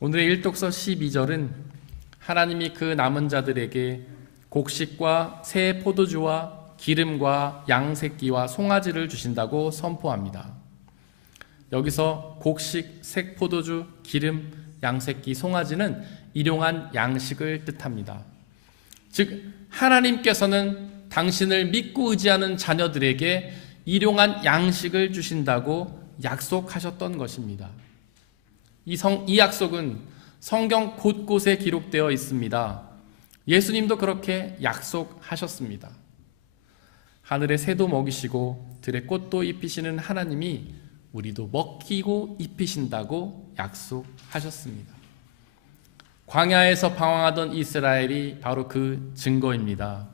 오늘의 일독서 12절은 하나님이 그 남은 자들에게 곡식과 새 포도주와 기름과 양새끼와 송아지를 주신다고 선포합니다. 여기서 곡식, 새 포도주, 기름, 양새끼, 송아지는 일용한 양식을 뜻합니다. 즉 하나님께서는 당신을 믿고 의지하는 자녀들에게 일용한 양식을 주신다고 약속하셨던 것입니다. 이 약속은 성경 곳곳에 기록되어 있습니다. 예수님도 그렇게 약속하셨습니다. 하늘의 새도 먹이시고 들의 꽃도 입히시는 하나님이 우리도 먹히고 입히신다고 약속하셨습니다. 광야에서 방황하던 이스라엘이 바로 그 증거입니다.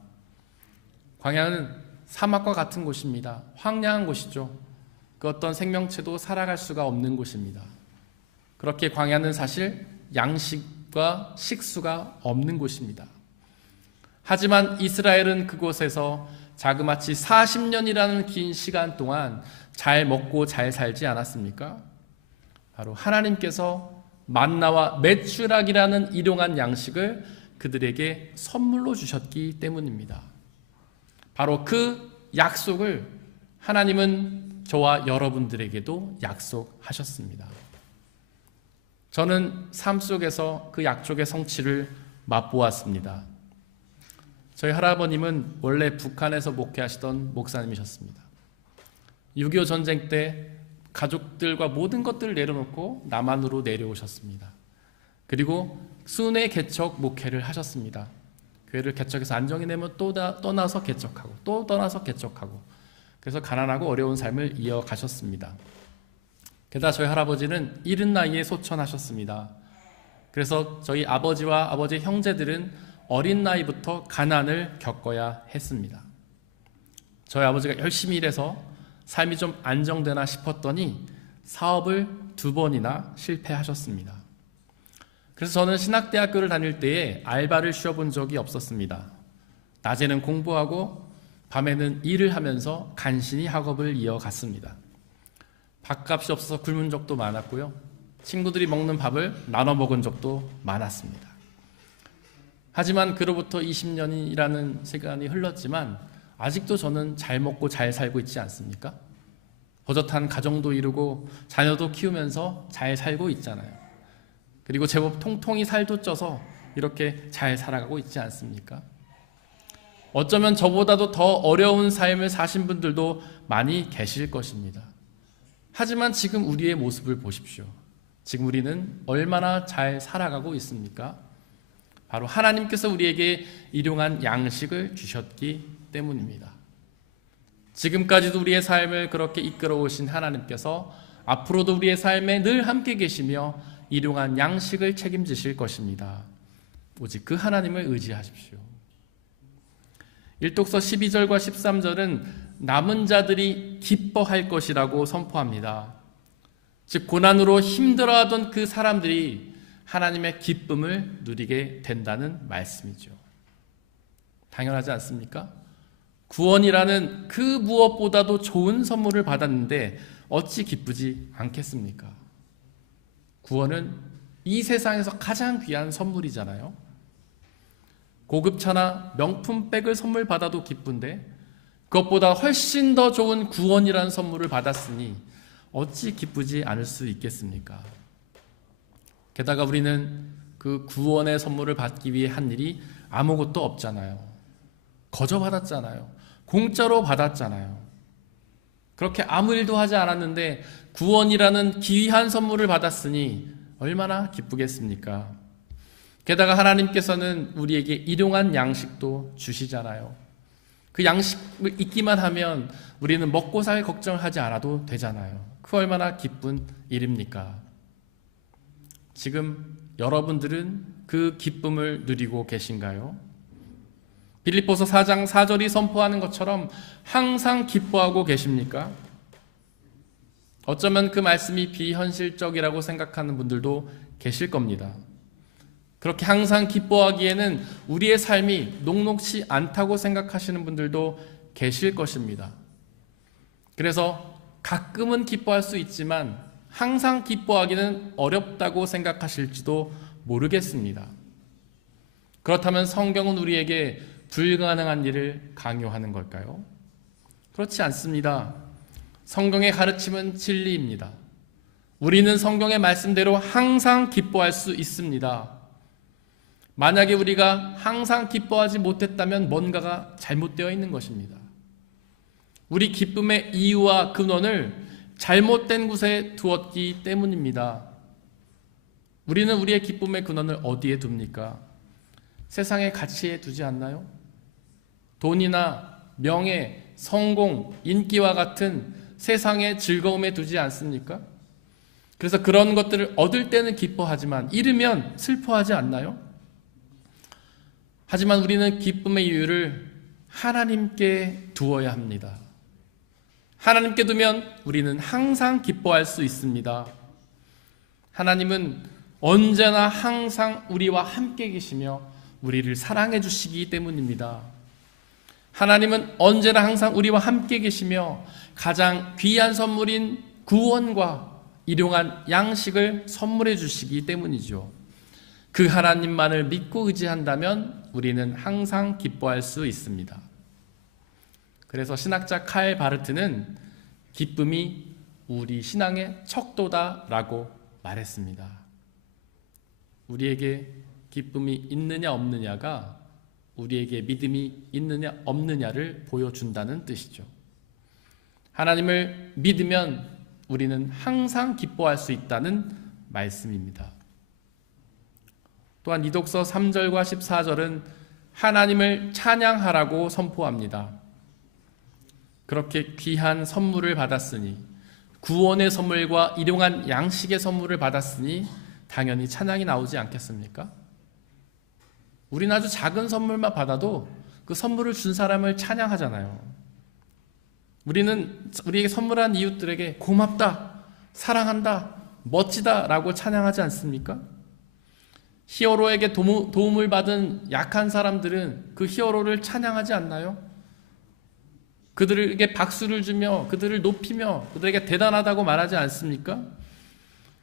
광야는 사막과 같은 곳입니다. 황량한 곳이죠. 그 어떤 생명체도 살아갈 수가 없는 곳입니다. 그렇게 광야는 사실 양식과 식수가 없는 곳입니다. 하지만 이스라엘은 그곳에서 자그마치 40년이라는 긴 시간 동안 잘 먹고 잘 살지 않았습니까? 바로 하나님께서 만나와 메추락이라는 일용한 양식을 그들에게 선물로 주셨기 때문입니다. 바로 그 약속을 하나님은 저와 여러분들에게도 약속하셨습니다. 저는 삶 속에서 그 약속의 성취를 맛보았습니다. 저희 할아버님은 원래 북한에서 목회하시던 목사님이셨습니다. 6.25 전쟁 때 가족들과 모든 것들을 내려놓고 남한으로 내려오셨습니다. 그리고 순회 개척 목회를 하셨습니다. 교회를 개척해서 안정이 되면 또 떠나서 개척하고 또 떠나서 개척하고 그래서 가난하고 어려운 삶을 이어가셨습니다. 게다가 저희 할아버지는 이른 나이에 소천하셨습니다. 그래서 저희 아버지와 아버지의 형제들은 어린 나이부터 가난을 겪어야 했습니다. 저희 아버지가 열심히 일해서 삶이 좀 안정되나 싶었더니 사업을 2번이나 실패하셨습니다. 그래서 저는 신학대학교를 다닐 때에 알바를 쉬어본 적이 없었습니다. 낮에는 공부하고 밤에는 일을 하면서 간신히 학업을 이어갔습니다. 밥값이 없어서 굶은 적도 많았고요. 친구들이 먹는 밥을 나눠 먹은 적도 많았습니다. 하지만 그로부터 20년이라는 시간이 흘렀지만 아직도 저는 잘 먹고 잘 살고 있지 않습니까? 버젓한 가정도 이루고 자녀도 키우면서 잘 살고 있잖아요. 그리고 제법 통통이 살도 쪄서 이렇게 잘 살아가고 있지 않습니까? 어쩌면 저보다도 더 어려운 삶을 사신 분들도 많이 계실 것입니다. 하지만 지금 우리의 모습을 보십시오. 지금 우리는 얼마나 잘 살아가고 있습니까? 바로 하나님께서 우리에게 일용한 양식을 주셨기 때문입니다. 지금까지도 우리의 삶을 그렇게 이끌어 오신 하나님께서 앞으로도 우리의 삶에 늘 함께 계시며 일용한 양식을 책임지실 것입니다. 오직 그 하나님을 의지하십시오. 일독서 12절과 13절은 남은 자들이 기뻐할 것이라고 선포합니다. 즉 고난으로 힘들어하던 그 사람들이 하나님의 기쁨을 누리게 된다는 말씀이죠. 당연하지 않습니까? 구원이라는 그 무엇보다도 좋은 선물을 받았는데 어찌 기쁘지 않겠습니까? 구원은 이 세상에서 가장 귀한 선물이잖아요. 고급차나 명품백을 선물 받아도 기쁜데 그것보다 훨씬 더 좋은 구원이라는 선물을 받았으니 어찌 기쁘지 않을 수 있겠습니까? 게다가 우리는 그 구원의 선물을 받기 위해 한 일이 아무것도 없잖아요. 거저 받았잖아요. 공짜로 받았잖아요. 그렇게 아무 일도 하지 않았는데 구원이라는 귀한 선물을 받았으니 얼마나 기쁘겠습니까? 게다가 하나님께서는 우리에게 일용한 양식도 주시잖아요. 그 양식을 잊기만 하면 우리는 먹고 살 걱정을 하지 않아도 되잖아요. 그 얼마나 기쁜 일입니까? 지금 여러분들은 그 기쁨을 누리고 계신가요? 빌립보서 4장 4절이 선포하는 것처럼 항상 기뻐하고 계십니까? 어쩌면 그 말씀이 비현실적이라고 생각하는 분들도 계실 겁니다. 그렇게 항상 기뻐하기에는 우리의 삶이 녹록지 않다고 생각하시는 분들도 계실 것입니다. 그래서 가끔은 기뻐할 수 있지만 항상 기뻐하기는 어렵다고 생각하실지도 모르겠습니다. 그렇다면 성경은 우리에게 불가능한 일을 강요하는 걸까요? 그렇지 않습니다. 성경의 가르침은 진리입니다. 우리는 성경의 말씀대로 항상 기뻐할 수 있습니다. 만약에 우리가 항상 기뻐하지 못했다면 뭔가가 잘못되어 있는 것입니다. 우리 기쁨의 이유와 근원을 잘못된 곳에 두었기 때문입니다. 우리는 우리의 기쁨의 근원을 어디에 둡니까? 세상의 가치에 두지 않나요? 돈이나 명예, 성공, 인기와 같은 세상의 즐거움에 두지 않습니까? 그래서 그런 것들을 얻을 때는 기뻐하지만 잃으면 슬퍼하지 않나요? 하지만 우리는 기쁨의 이유를 하나님께 두어야 합니다. 하나님께 두면 우리는 항상 기뻐할 수 있습니다. 하나님은 언제나 항상 우리와 함께 계시며 우리를 사랑해 주시기 때문입니다. 하나님은 언제나 항상 우리와 함께 계시며 가장 귀한 선물인 구원과 일용한 양식을 선물해 주시기 때문이죠. 그 하나님만을 믿고 의지한다면 우리는 항상 기뻐할 수 있습니다. 그래서 신학자 칼 바르트는 기쁨이 우리 신앙의 척도다라고 말했습니다. 우리에게 기쁨이 있느냐 없느냐가 우리에게 믿음이 있느냐 없느냐를 보여준다는 뜻이죠. 하나님을 믿으면 우리는 항상 기뻐할 수 있다는 말씀입니다. 또한 이독서 3절과 14절은 하나님을 찬양하라고 선포합니다. 그렇게 귀한 선물을 받았으니, 구원의 선물과 일용한 양식의 선물을 받았으니 당연히 찬양이 나오지 않겠습니까? 우리는 아주 작은 선물만 받아도 그 선물을 준 사람을 찬양하잖아요. 우리는 우리에게 선물한 이웃들에게 고맙다, 사랑한다, 멋지다 라고 찬양하지 않습니까? 히어로에게 도움을 받은 약한 사람들은 그 히어로를 찬양하지 않나요? 그들에게 박수를 주며 그들을 높이며 그들에게 대단하다고 말하지 않습니까?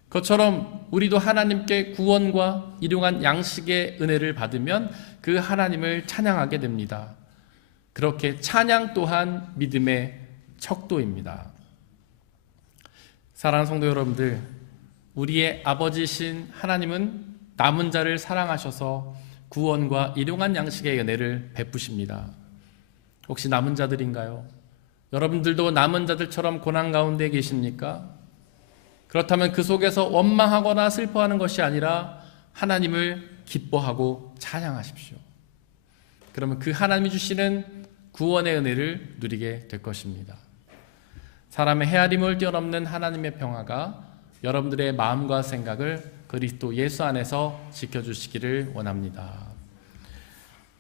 그것처럼 우리도 하나님께 구원과 일용한 양식의 은혜를 받으면 그 하나님을 찬양하게 됩니다. 그렇게 찬양 또한 믿음의 척도입니다. 사랑하는 성도 여러분들, 우리의 아버지신 하나님은 남은 자를 사랑하셔서 구원과 일용한 양식의 은혜를 베푸십니다. 혹시 남은 자들인가요? 여러분들도 남은 자들처럼 고난 가운데 계십니까? 그렇다면 그 속에서 원망하거나 슬퍼하는 것이 아니라 하나님을 기뻐하고 찬양하십시오. 그러면 그 하나님이 주시는 구원의 은혜를 누리게 될 것입니다. 사람의 헤아림을 뛰어넘는 하나님의 평화가 여러분들의 마음과 생각을 그리스도 예수 안에서 지켜주시기를 원합니다.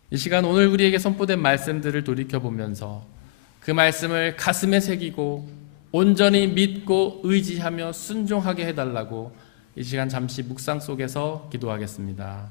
이 시간 오늘 우리에게 선포된 말씀들을 돌이켜보면서 그 말씀을 가슴에 새기고 온전히 믿고 의지하며 순종하게 해달라고 이 시간 잠시 묵상 속에서 기도하겠습니다.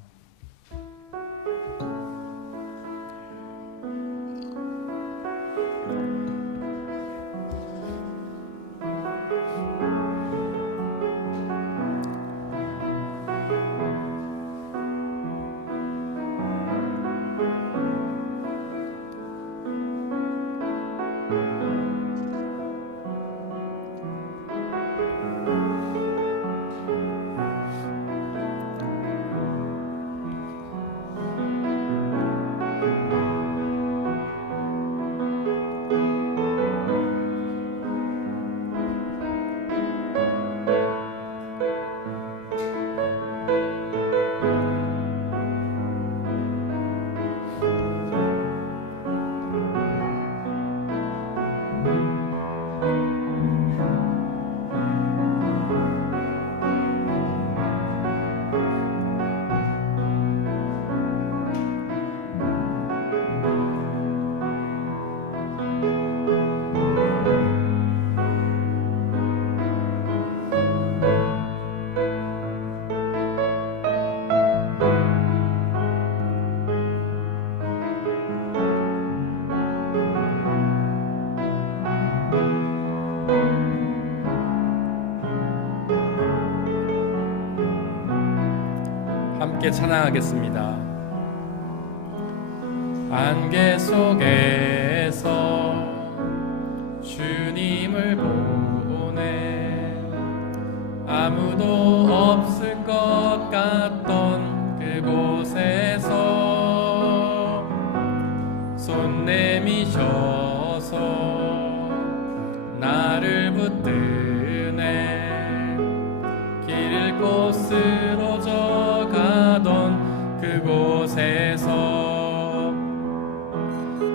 함께 찬양하겠습니다. 안개 속에서 주님을 보내 아무도 없을 것 같던 그곳에서 손 내미셔서 나를 붙드네 길 잃고 쓰러져 가던 그곳에서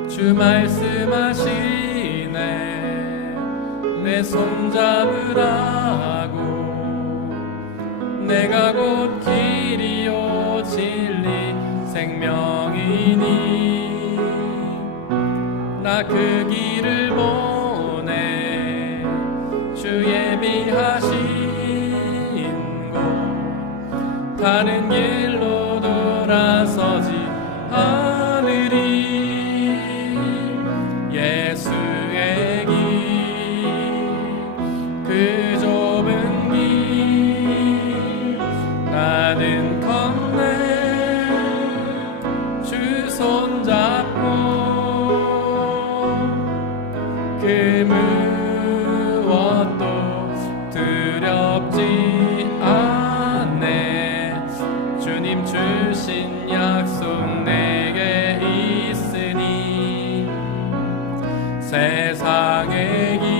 주 말씀하시네 내 손 잡으라고 내가 곧 길이요 진리 생명이니 나 그 길을 보내 주 예비하신 곳 다른 길로 돌아서지 않으리 예수의 길 그 좁은 길 나는 건네 주 손잡고 그 무엇도 두렵지 않네 주님 주신 약속 내게 있으니 세상의 길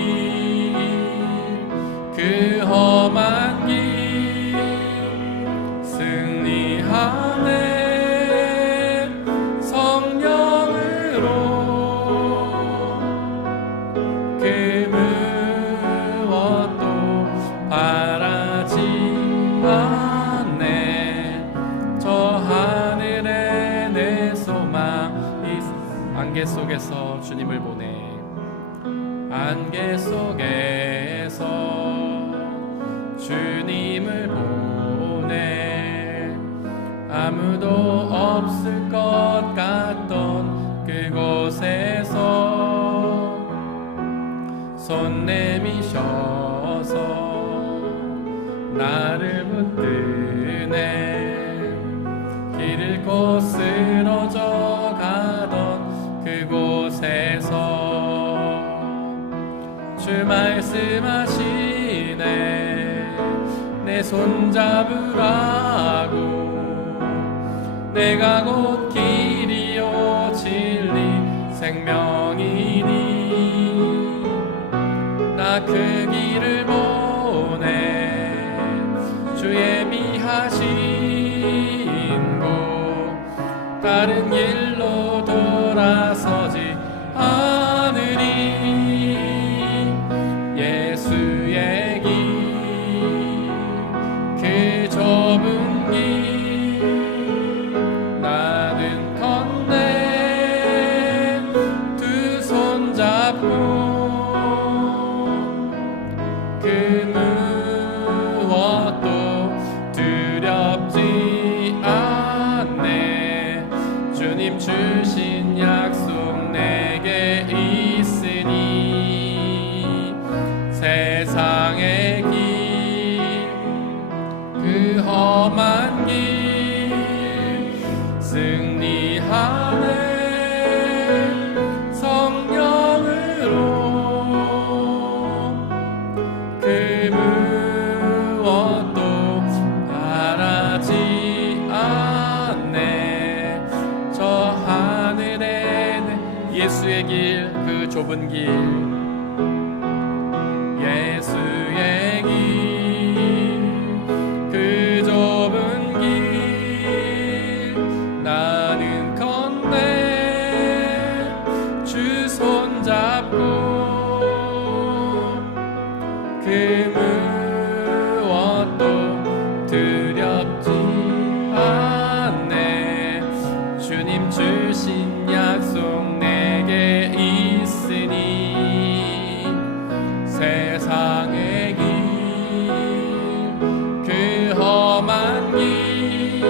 그 험한 길 승리하네 성령으로 그 무엇도 바라지 않네 저 하늘에 내 소망 안개 속에서 주님을 보내 안개 속에서 주님을 보내 아무도 없을 것 같던 그곳에서 손 내미셔서 나를 붙드네 길 잃고 쓰러져 가던 그곳에서 주 말씀하시네 내 손 잡으라고 내가 곧 길이요 진리 생명이니 나 그 길을 보내 주 예비하신 곳 다른 길로 돌아서지 않으리 예수의 길 그 좁은 길 나는 건네 두 손 잡고 그 무엇도 두렵지 않네 주님 주신 약속 내게 있으니 세상의 길 그 험한 길 승리하네 성령으로 그 무엇도 바라지 않네 저 하늘에는 예수의 길 그 좁은 길 예수의 길 그 좁은 길 나는 건네 주 손 잡고 그 무엇도 두렵지 않네 주님 주신 약속 내게 있으니 세상의 길 그 험한 길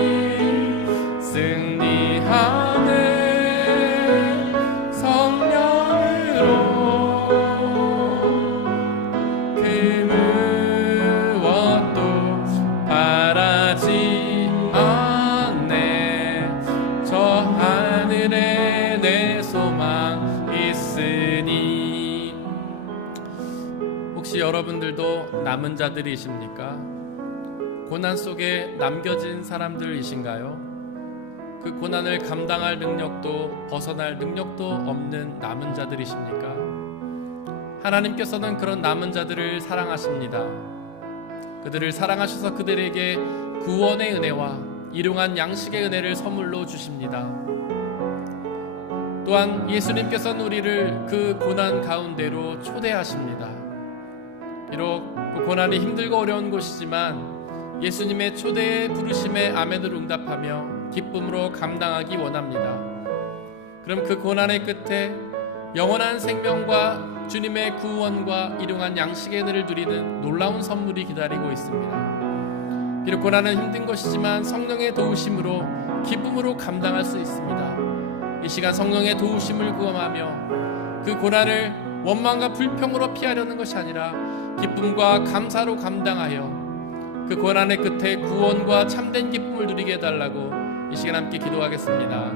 승리하네 성령으로 그 무엇도 바라지 않네 저 하늘에 내 소망 있으니 혹시 여러분들도 남은 자들이십니까? 고난 속에 남겨진 사람들이신가요? 그 고난을 감당할 능력도 벗어날 능력도 없는 남은 자들이십니까? 하나님께서는 그런 남은 자들을 사랑하십니다. 그들을 사랑하셔서 그들에게 구원의 은혜와 일용한 양식의 은혜를 선물로 주십니다. 또한 예수님께서는 우리를 그 고난 가운데로 초대하십니다. 비록 그 고난이 힘들고 어려운 곳이지만 예수님의 초대에 부르심에 아멘으로 응답하며 기쁨으로 감당하기 원합니다. 그럼 그 고난의 끝에 영원한 생명과 주님의 구원과 일용한 양식의 은혜를 누리는 놀라운 선물이 기다리고 있습니다. 비록 고난은 힘든 것이지만 성령의 도우심으로 기쁨으로 감당할 수 있습니다. 이 시간 성령의 도우심을 구함하며 그 고난을 원망과 불평으로 피하려는 것이 아니라 기쁨과 감사로 감당하여 그 고난의 끝에 구원과 참된 기쁨을 누리게 해달라고 이 시간 함께 기도하겠습니다.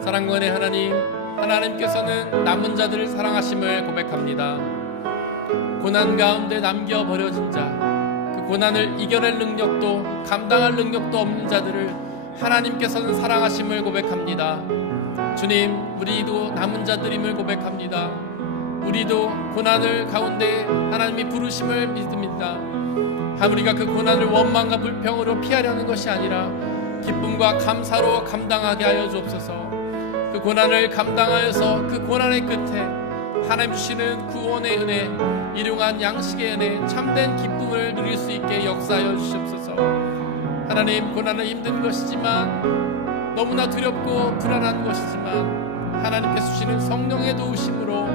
사랑과 은혜 하나님, 하나님께서는 남은 자들을 사랑하심을 고백합니다. 고난 가운데 남겨버려진 자, 그 고난을 이겨낼 능력도 감당할 능력도 없는 자들을 하나님께서는 사랑하심을 고백합니다. 주님, 우리도 남은 자들임을 고백합니다. 우리도 고난을 가운데 하나님이 부르심을 믿습니다. 우리가 그 고난을 원망과 불평으로 피하려는 것이 아니라 기쁨과 감사로 감당하게 하여 주옵소서. 그 고난을 감당하여서 그 고난의 끝에 하나님 주시는 구원의 은혜, 일용한 양식의 은혜, 참된 기쁨을 누릴 수 있게 역사하여 주시옵소서. 하나님, 고난은 힘든 것이지만 너무나 두렵고 불안한 것이지만 하나님께서 주시는 성령의 도우심으로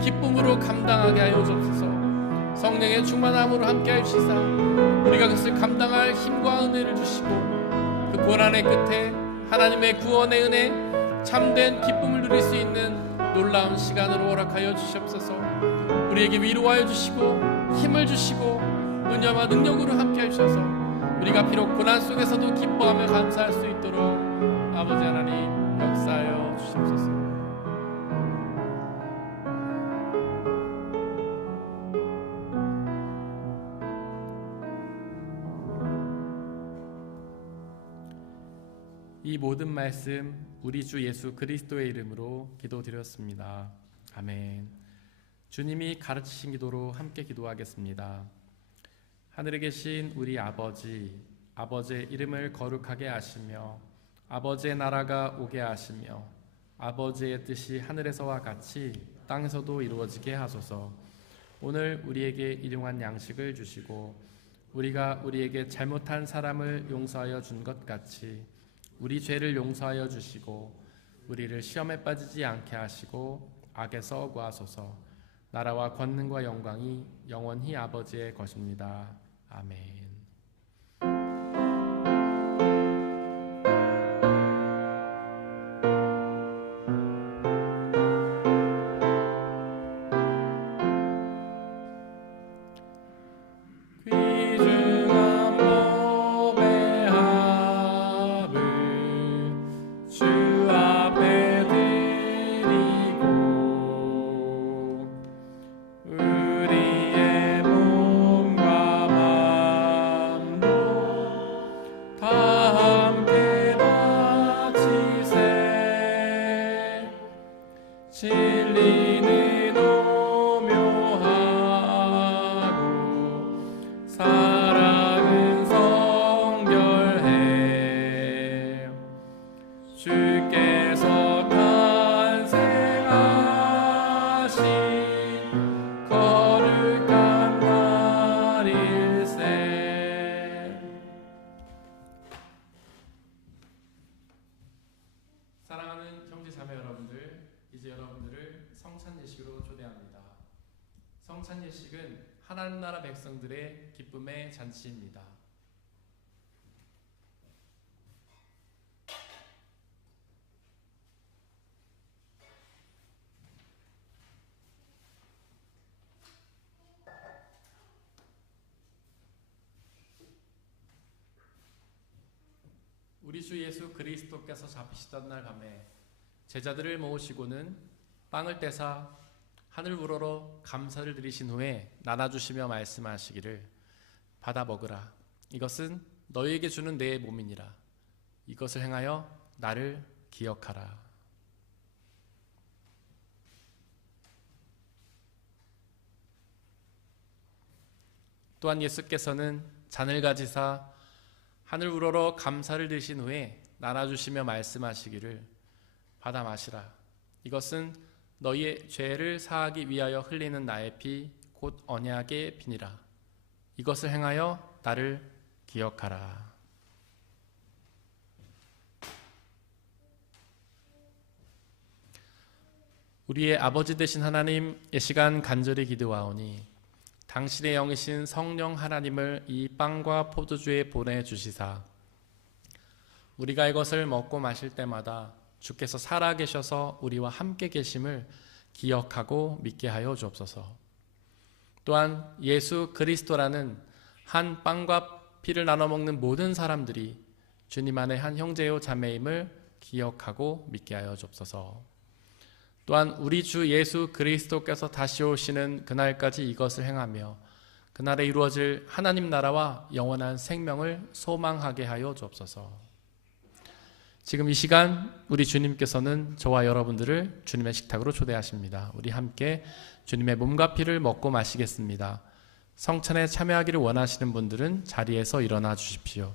기쁨으로 감당하게 하여 주옵소서. 성령의 충만함으로 함께해 주시사 우리가 그것을 감당할 힘과 은혜를 주시고 그 고난의 끝에 하나님의 구원의 은혜 참된 기쁨을 누릴 수 있는 놀라운 시간으로 허락하여 주시옵소서. 우리에게 위로하여 주시고 힘을 주시고 은혜와 능력으로 함께해 주셔서 우리가 비록 고난 속에서도 기뻐하며 감사할 수 있도록 아버지 하나님 역사하여 주시옵소서. 이 모든 말씀 우리 주 예수 그리스도의 이름으로 기도드렸습니다. 아멘. 주님이 가르치신 기도로 함께 기도하겠습니다. 하늘에 계신 우리 아버지, 아버지의 이름을 거룩하게 하시며 아버지의 나라가 오게 하시며 아버지의 뜻이 하늘에서와 같이 땅에서도 이루어지게 하소서. 오늘 우리에게 일용할 양식을 주시고 우리가 우리에게 잘못한 사람을 용서하여 준 것 같이 우리 죄를 용서하여 주시고 우리를 시험에 빠지지 않게 하시고 악에서 구하소서. 나라와 권능과 영광이 영원히 아버지의 것입니다. 아멘. 진리는 오묘하고 사랑은 성결해. 주께서 탄생하신 거룩한 날일세. 사랑하는 형제 자매 여러분들, 이제 여러분들을 성찬 예식으로 초대합니다. 성찬 예식은 하나님 나라 백성들의 기쁨의 잔치입니다. 우리 주 예수 그리스도께서 잡히시던 날 밤에 제자들을 모으시고는 빵을 떼사 하늘 우러러 감사를 드리신 후에 나눠주시며 말씀하시기를 받아 먹으라. 이것은 너희에게 주는 내 몸이니라. 이것을 행하여 나를 기억하라. 또한 예수께서는 잔을 가지사 하늘 우러러 감사를 드신 후에 나눠주시며 말씀하시기를 받아 마시라. 이것은 너희의 죄를 사하기 위하여 흘리는 나의 피 곧 언약의 피니라. 이것을 행하여 나를 기억하라. 우리의 아버지 되신 하나님, 이 시간 간절히 기도하오니 당신의 영이신 성령 하나님을 이 빵과 포도주에 보내주시사 우리가 이것을 먹고 마실 때마다 주께서 살아계셔서 우리와 함께 계심을 기억하고 믿게 하여 주옵소서. 또한 예수 그리스도라는 한 빵과 피를 나눠 먹는 모든 사람들이 주님 안에 한 형제요 자매임을 기억하고 믿게 하여 주옵소서. 또한 우리 주 예수 그리스도께서 다시 오시는 그날까지 이것을 행하며 그날에 이루어질 하나님 나라와 영원한 생명을 소망하게 하여 주옵소서. 지금 이 시간 우리 주님께서는 저와 여러분들을 주님의 식탁으로 초대하십니다. 우리 함께 주님의 몸과 피를 먹고 마시겠습니다. 성찬에 참여하기를 원하시는 분들은 자리에서 일어나 주십시오.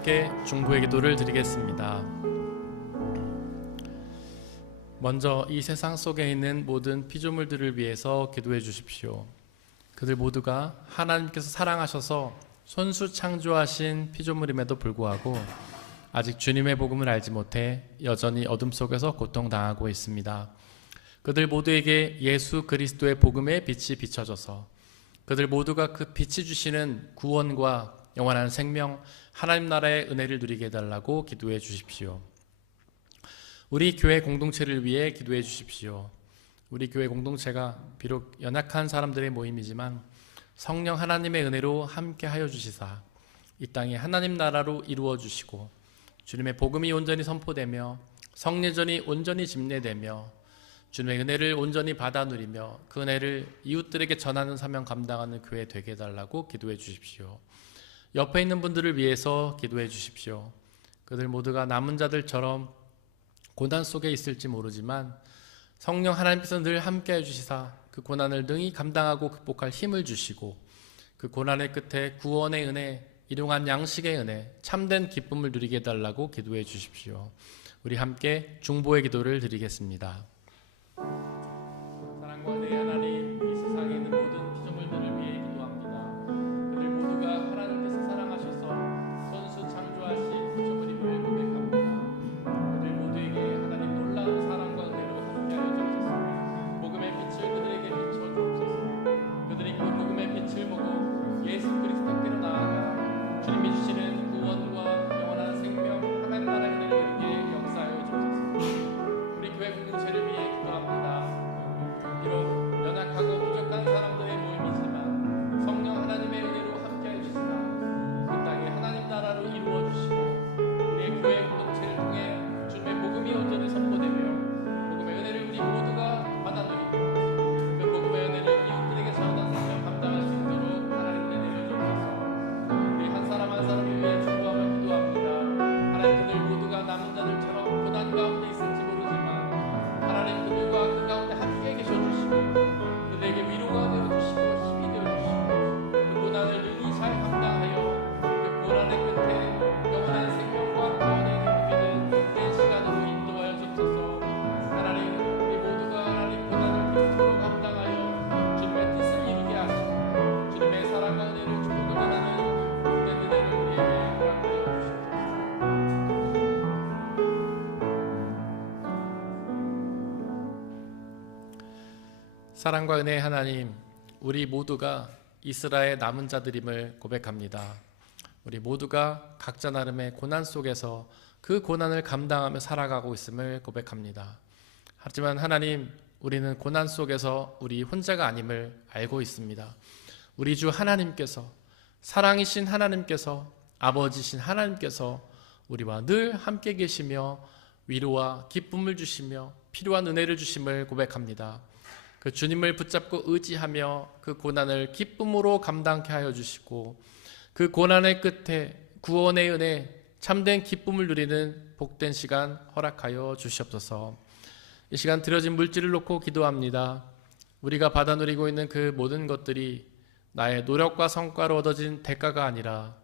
함께 중보의 기도를 드리겠습니다. 먼저 이 세상 속에 있는 모든 피조물들을 위해서 기도해 주십시오. 그들 모두가 하나님께서 사랑하셔서 손수 창조하신 피조물임에도 불구하고 아직 주님의 복음을 알지 못해 여전히 어둠 속에서 고통당하고 있습니다. 그들 모두에게 예수 그리스도의 복음의 빛이 비춰져서 그들 모두가 그 빛이 주시는 구원과 영원한 생명, 하나님 나라의 은혜를 누리게 해달라고 기도해 주십시오. 우리 교회 공동체를 위해 기도해 주십시오. 우리 교회 공동체가 비록 연약한 사람들의 모임이지만 성령 하나님의 은혜로 함께 하여 주시사 이 땅에 하나님 나라로 이루어 주시고 주님의 복음이 온전히 선포되며 성례전이 온전히 집례되며 주님의 은혜를 온전히 받아 누리며 그 은혜를 이웃들에게 전하는 사명 감당하는 교회 되게 해달라고 기도해 주십시오. 옆에 있는 분들을 위해서 기도해 주십시오. 그들 모두가 남은 자들처럼 고난 속에 있을지 모르지만 성령 하나님께서 늘 함께 해주시사 그 고난을 능히 감당하고 극복할 힘을 주시고 그 고난의 끝에 구원의 은혜, 일용한 양식의 은혜, 참된 기쁨을 누리게 해달라고 기도해 주십시오. 우리 함께 중보의 기도를 드리겠습니다. 사랑과 은혜의 하나님, 이 세상에 있는 모든 피조물들을 위해 기도합니다. 그들 모두가 하나님께서 사랑하셔서 손수 창조하신 피조물임을 고백합니다. 그들 모두에게 하나님 놀라운 사랑과 은혜로 함께하여 주옵소서. 복음의 빛을 그들에게 비춰 주옵소서. 그들이 그 복음의 빛을 보고 예수 그리스도께로 나아가 주님이 주시는 구원과 영원한 생명, 하나님 나라의 은혜를 누리게 역사하여 주옵소서. 우리 교회 공동체를 위해 기도합니다. 비록 연약하고 부족한 사람들의 모임이지만 성령 하나님의 은혜로 함께해 주시사 이 땅에 하나님 나라로 이루어 주시고 우리의 교회 공동체를 통해 주님의 복음이 온전히 선포되며 복음의 은혜를 우리 모두가 받아 누리고 그 복음의 은혜를 이웃들에게 전하는 사명 감당할 수 있도록 하나님 은혜 내려주옵소서. 우리 한 사람 한 사람을 위해 중보하며 기도합니다. 하나님 그들 모두가 남은 자들처럼 고난 가운데 있을지 모르지만 하나님 그들과 그 가운데 함께 계셔주시고 그들에게 위로가 되어주시고 힘이 되어주시고 그 고난을 능히 잘 감당하여 그 고난의 끝에 영원한 생명과 구원의 이르게 복된 시간으로 인도하여 주옵소서. 하나님 우리 모두가 하나님 고난을 빅토로 감당하여 주님의 뜻을 이루게 하시고 주님의 사랑과 은혜를 주고 전하는 복된 은혜를 우리에게 허락하여 주시옵소서. 사랑과 은혜의 하나님, 우리 모두가 이스라엘 남은 자들임을 고백합니다. 우리 모두가 각자 나름의 고난 속에서 그 고난을 감당하며 살아가고 있음을 고백합니다. 하지만 하나님, 우리는 고난 속에서 우리 혼자가 아님을 알고 있습니다. 우리 주 하나님께서, 사랑이신 하나님께서, 아버지신 하나님께서 우리와 늘 함께 계시며 위로와 기쁨을 주시며 필요한 은혜를 주심을 고백합니다. 그 주님을 붙잡고 의지하며 그 고난을 기쁨으로 감당케 하여 주시고 그 고난의 끝에 구원의 은혜, 참된 기쁨을 누리는 복된 시간 허락하여 주시옵소서. 이 시간 드려진 물질을 놓고 기도합니다. 우리가 받아 누리고 있는 그 모든 것들이 나의 노력과 성과로 얻어진 대가가 아니라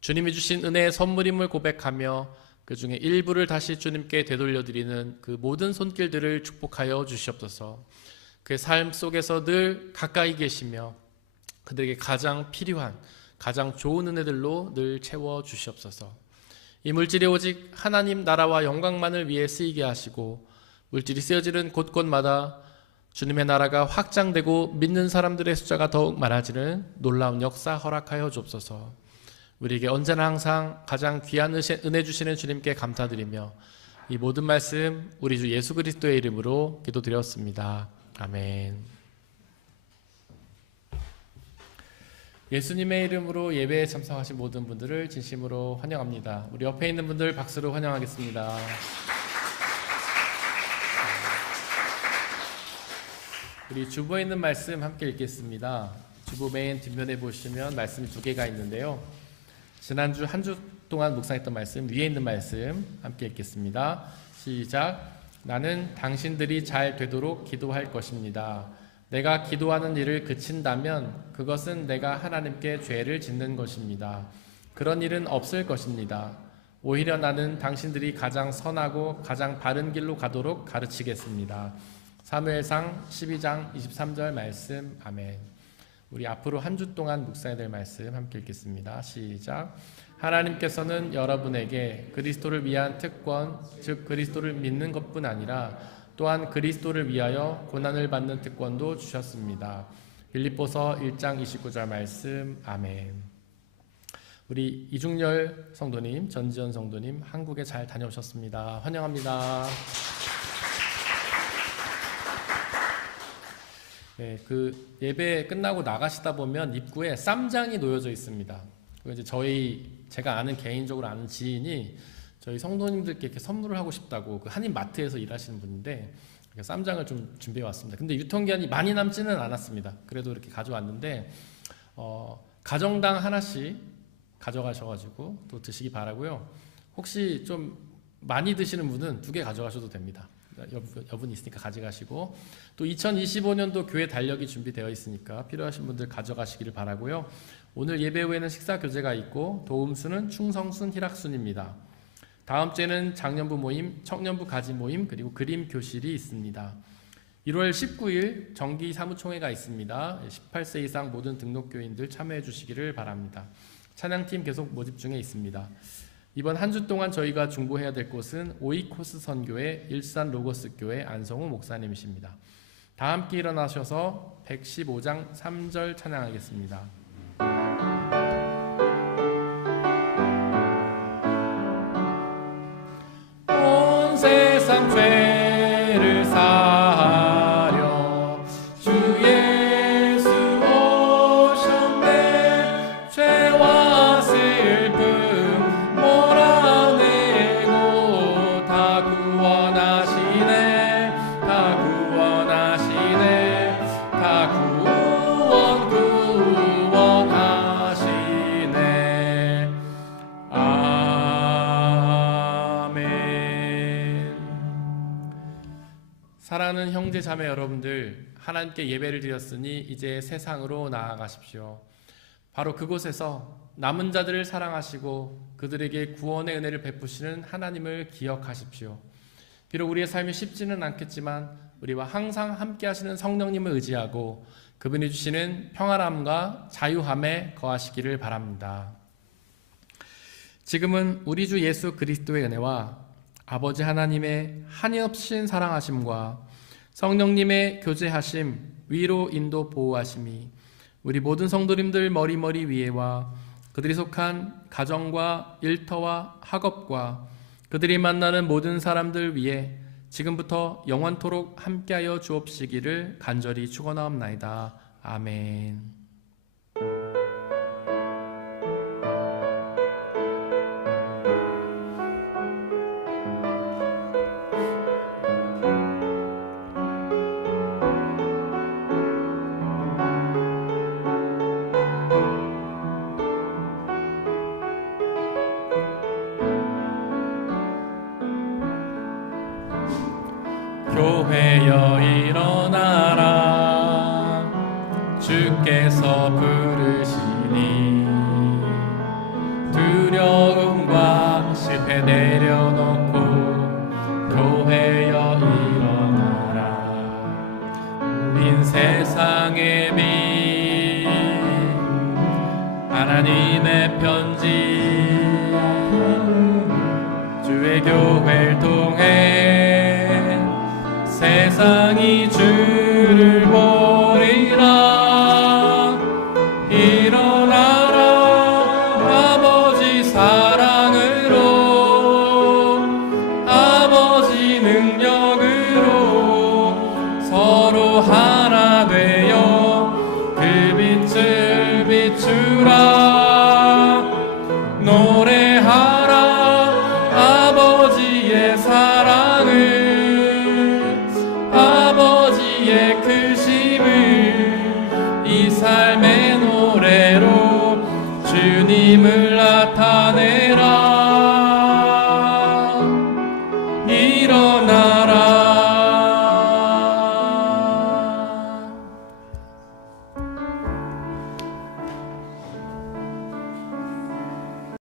주님이 주신 은혜의 선물임을 고백하며 그 중에 일부를 다시 주님께 되돌려드리는 그 모든 손길들을 축복하여 주시옵소서. 그 삶 속에서 늘 가까이 계시며 그들에게 가장 필요한 가장 좋은 은혜들로 늘 채워 주시옵소서. 이 물질이 오직 하나님 나라와 영광만을 위해 쓰이게 하시고 물질이 쓰여지는 곳곳마다 주님의 나라가 확장되고 믿는 사람들의 숫자가 더욱 많아지는 놀라운 역사 허락하여 주옵소서. 우리에게 언제나 항상 가장 귀한 은혜 주시는 주님께 감사드리며 이 모든 말씀 우리 주 예수 그리스도의 이름으로 기도드렸습니다. 아멘. 예수님의 이름으로 예배에 참석하신 모든 분들을 진심으로 환영합니다. 우리 옆에 있는 분들 박수로 환영하겠습니다. 우리 주보에 있는 말씀 함께 읽겠습니다. 주보 맨 뒷면에 보시면 말씀이 두 개가 있는데요. 지난주 한 주 동안 묵상했던 말씀 위에 있는 말씀 함께 읽겠습니다. 시작. 나는 당신들이 잘 되도록 기도할 것입니다. 내가 기도하는 일을 그친다면 그것은 내가 하나님께 죄를 짓는 것입니다. 그런 일은 없을 것입니다. 오히려 나는 당신들이 가장 선하고 가장 바른 길로 가도록 가르치겠습니다. 사무엘상 12장 23절 말씀. 아멘. 우리 앞으로 한 주 동안 묵상해야 될 말씀 함께 읽겠습니다. 시작. 하나님께서는 여러분에게 그리스도를 위한 특권, 즉 그리스도를 믿는 것뿐 아니라 또한 그리스도를 위하여 고난을 받는 특권도 주셨습니다. 빌립보서 1장 29절 말씀. 아멘. 우리 이중열 성도님, 전지현 성도님 한국에 잘 다녀오셨습니다. 환영합니다. 네, 그 예배 끝나고 나가시다 보면 입구에 쌈장이 놓여져 있습니다. 이제 제가 아는 개인적으로 아는 지인이 저희 성도님들께 이렇게 선물을 하고 싶다고 그 한인 마트에서 일하시는 분인데 쌈장을 좀 준비해 왔습니다. 근데 유통기한이 많이 남지는 않았습니다. 그래도 이렇게 가져왔는데 가정당 하나씩 가져가셔가지고 또 드시기 바라고요. 혹시 좀 많이 드시는 분은 2개 가져가셔도 됩니다. 여분이 있으니까 가져가시고, 또 2025년도 교회 달력이 준비되어 있으니까 필요하신 분들 가져가시기를 바라고요. 오늘 예배 후에는 식사 교제가 있고 도움순은 충성순 희락순입니다. 다음 주에는 장년부 모임, 청년부 가지 모임, 그리고 그림 교실이 있습니다. 1월 19일 정기 사무총회가 있습니다. 18세 이상 모든 등록교인들 참여해 주시기를 바랍니다. 찬양팀 계속 모집 중에 있습니다. 이번 한 주 동안 저희가 중보해야 될 곳은 오이코스 선교회, 일산 로고스 교회 안성우 목사님이십니다. 다 함께 일어나셔서 115장 3절 찬양하겠습니다. 온 세상 죄를 사하려 주 예수 오셨네. 죄와 슬픔 몰아내고 다 구원하시네. 다 구원하시네. 다 구원하시네. 아멘. 사랑하는 형제 자매 여러분들, 하나님께 예배를 드렸으니 이제 세상으로 나아가십시오. 바로 그곳에서 남은 자들을 사랑하시고 그들에게 구원의 은혜를 베푸시는 하나님을 기억하십시오. 비록 우리의 삶이 쉽지는 않겠지만 우리와 항상 함께 하시는 성령님을 의지하고 그분이 주시는 평안함과 자유함에 거하시기를 바랍니다. 지금은 우리 주 예수 그리스도의 은혜와 아버지 하나님의 한이없인 사랑하심과 성령님의 교제하심, 위로 인도 보호하심이 우리 모든 성도님들 머리머리 위에와 그들이 속한 가정과 일터와 학업과 그들이 만나는 모든 사람들 위에 지금부터 영원토록 함께하여 주옵시기를 간절히 축원하옵나이다. 아멘. 교회여 일어나라. 주께서 부르시니 두려움과 실패 내려놓고 교회여 일어나라. 우린 세상의 빛, 하나님의 편지, 주의 교회를 통해 세상이 주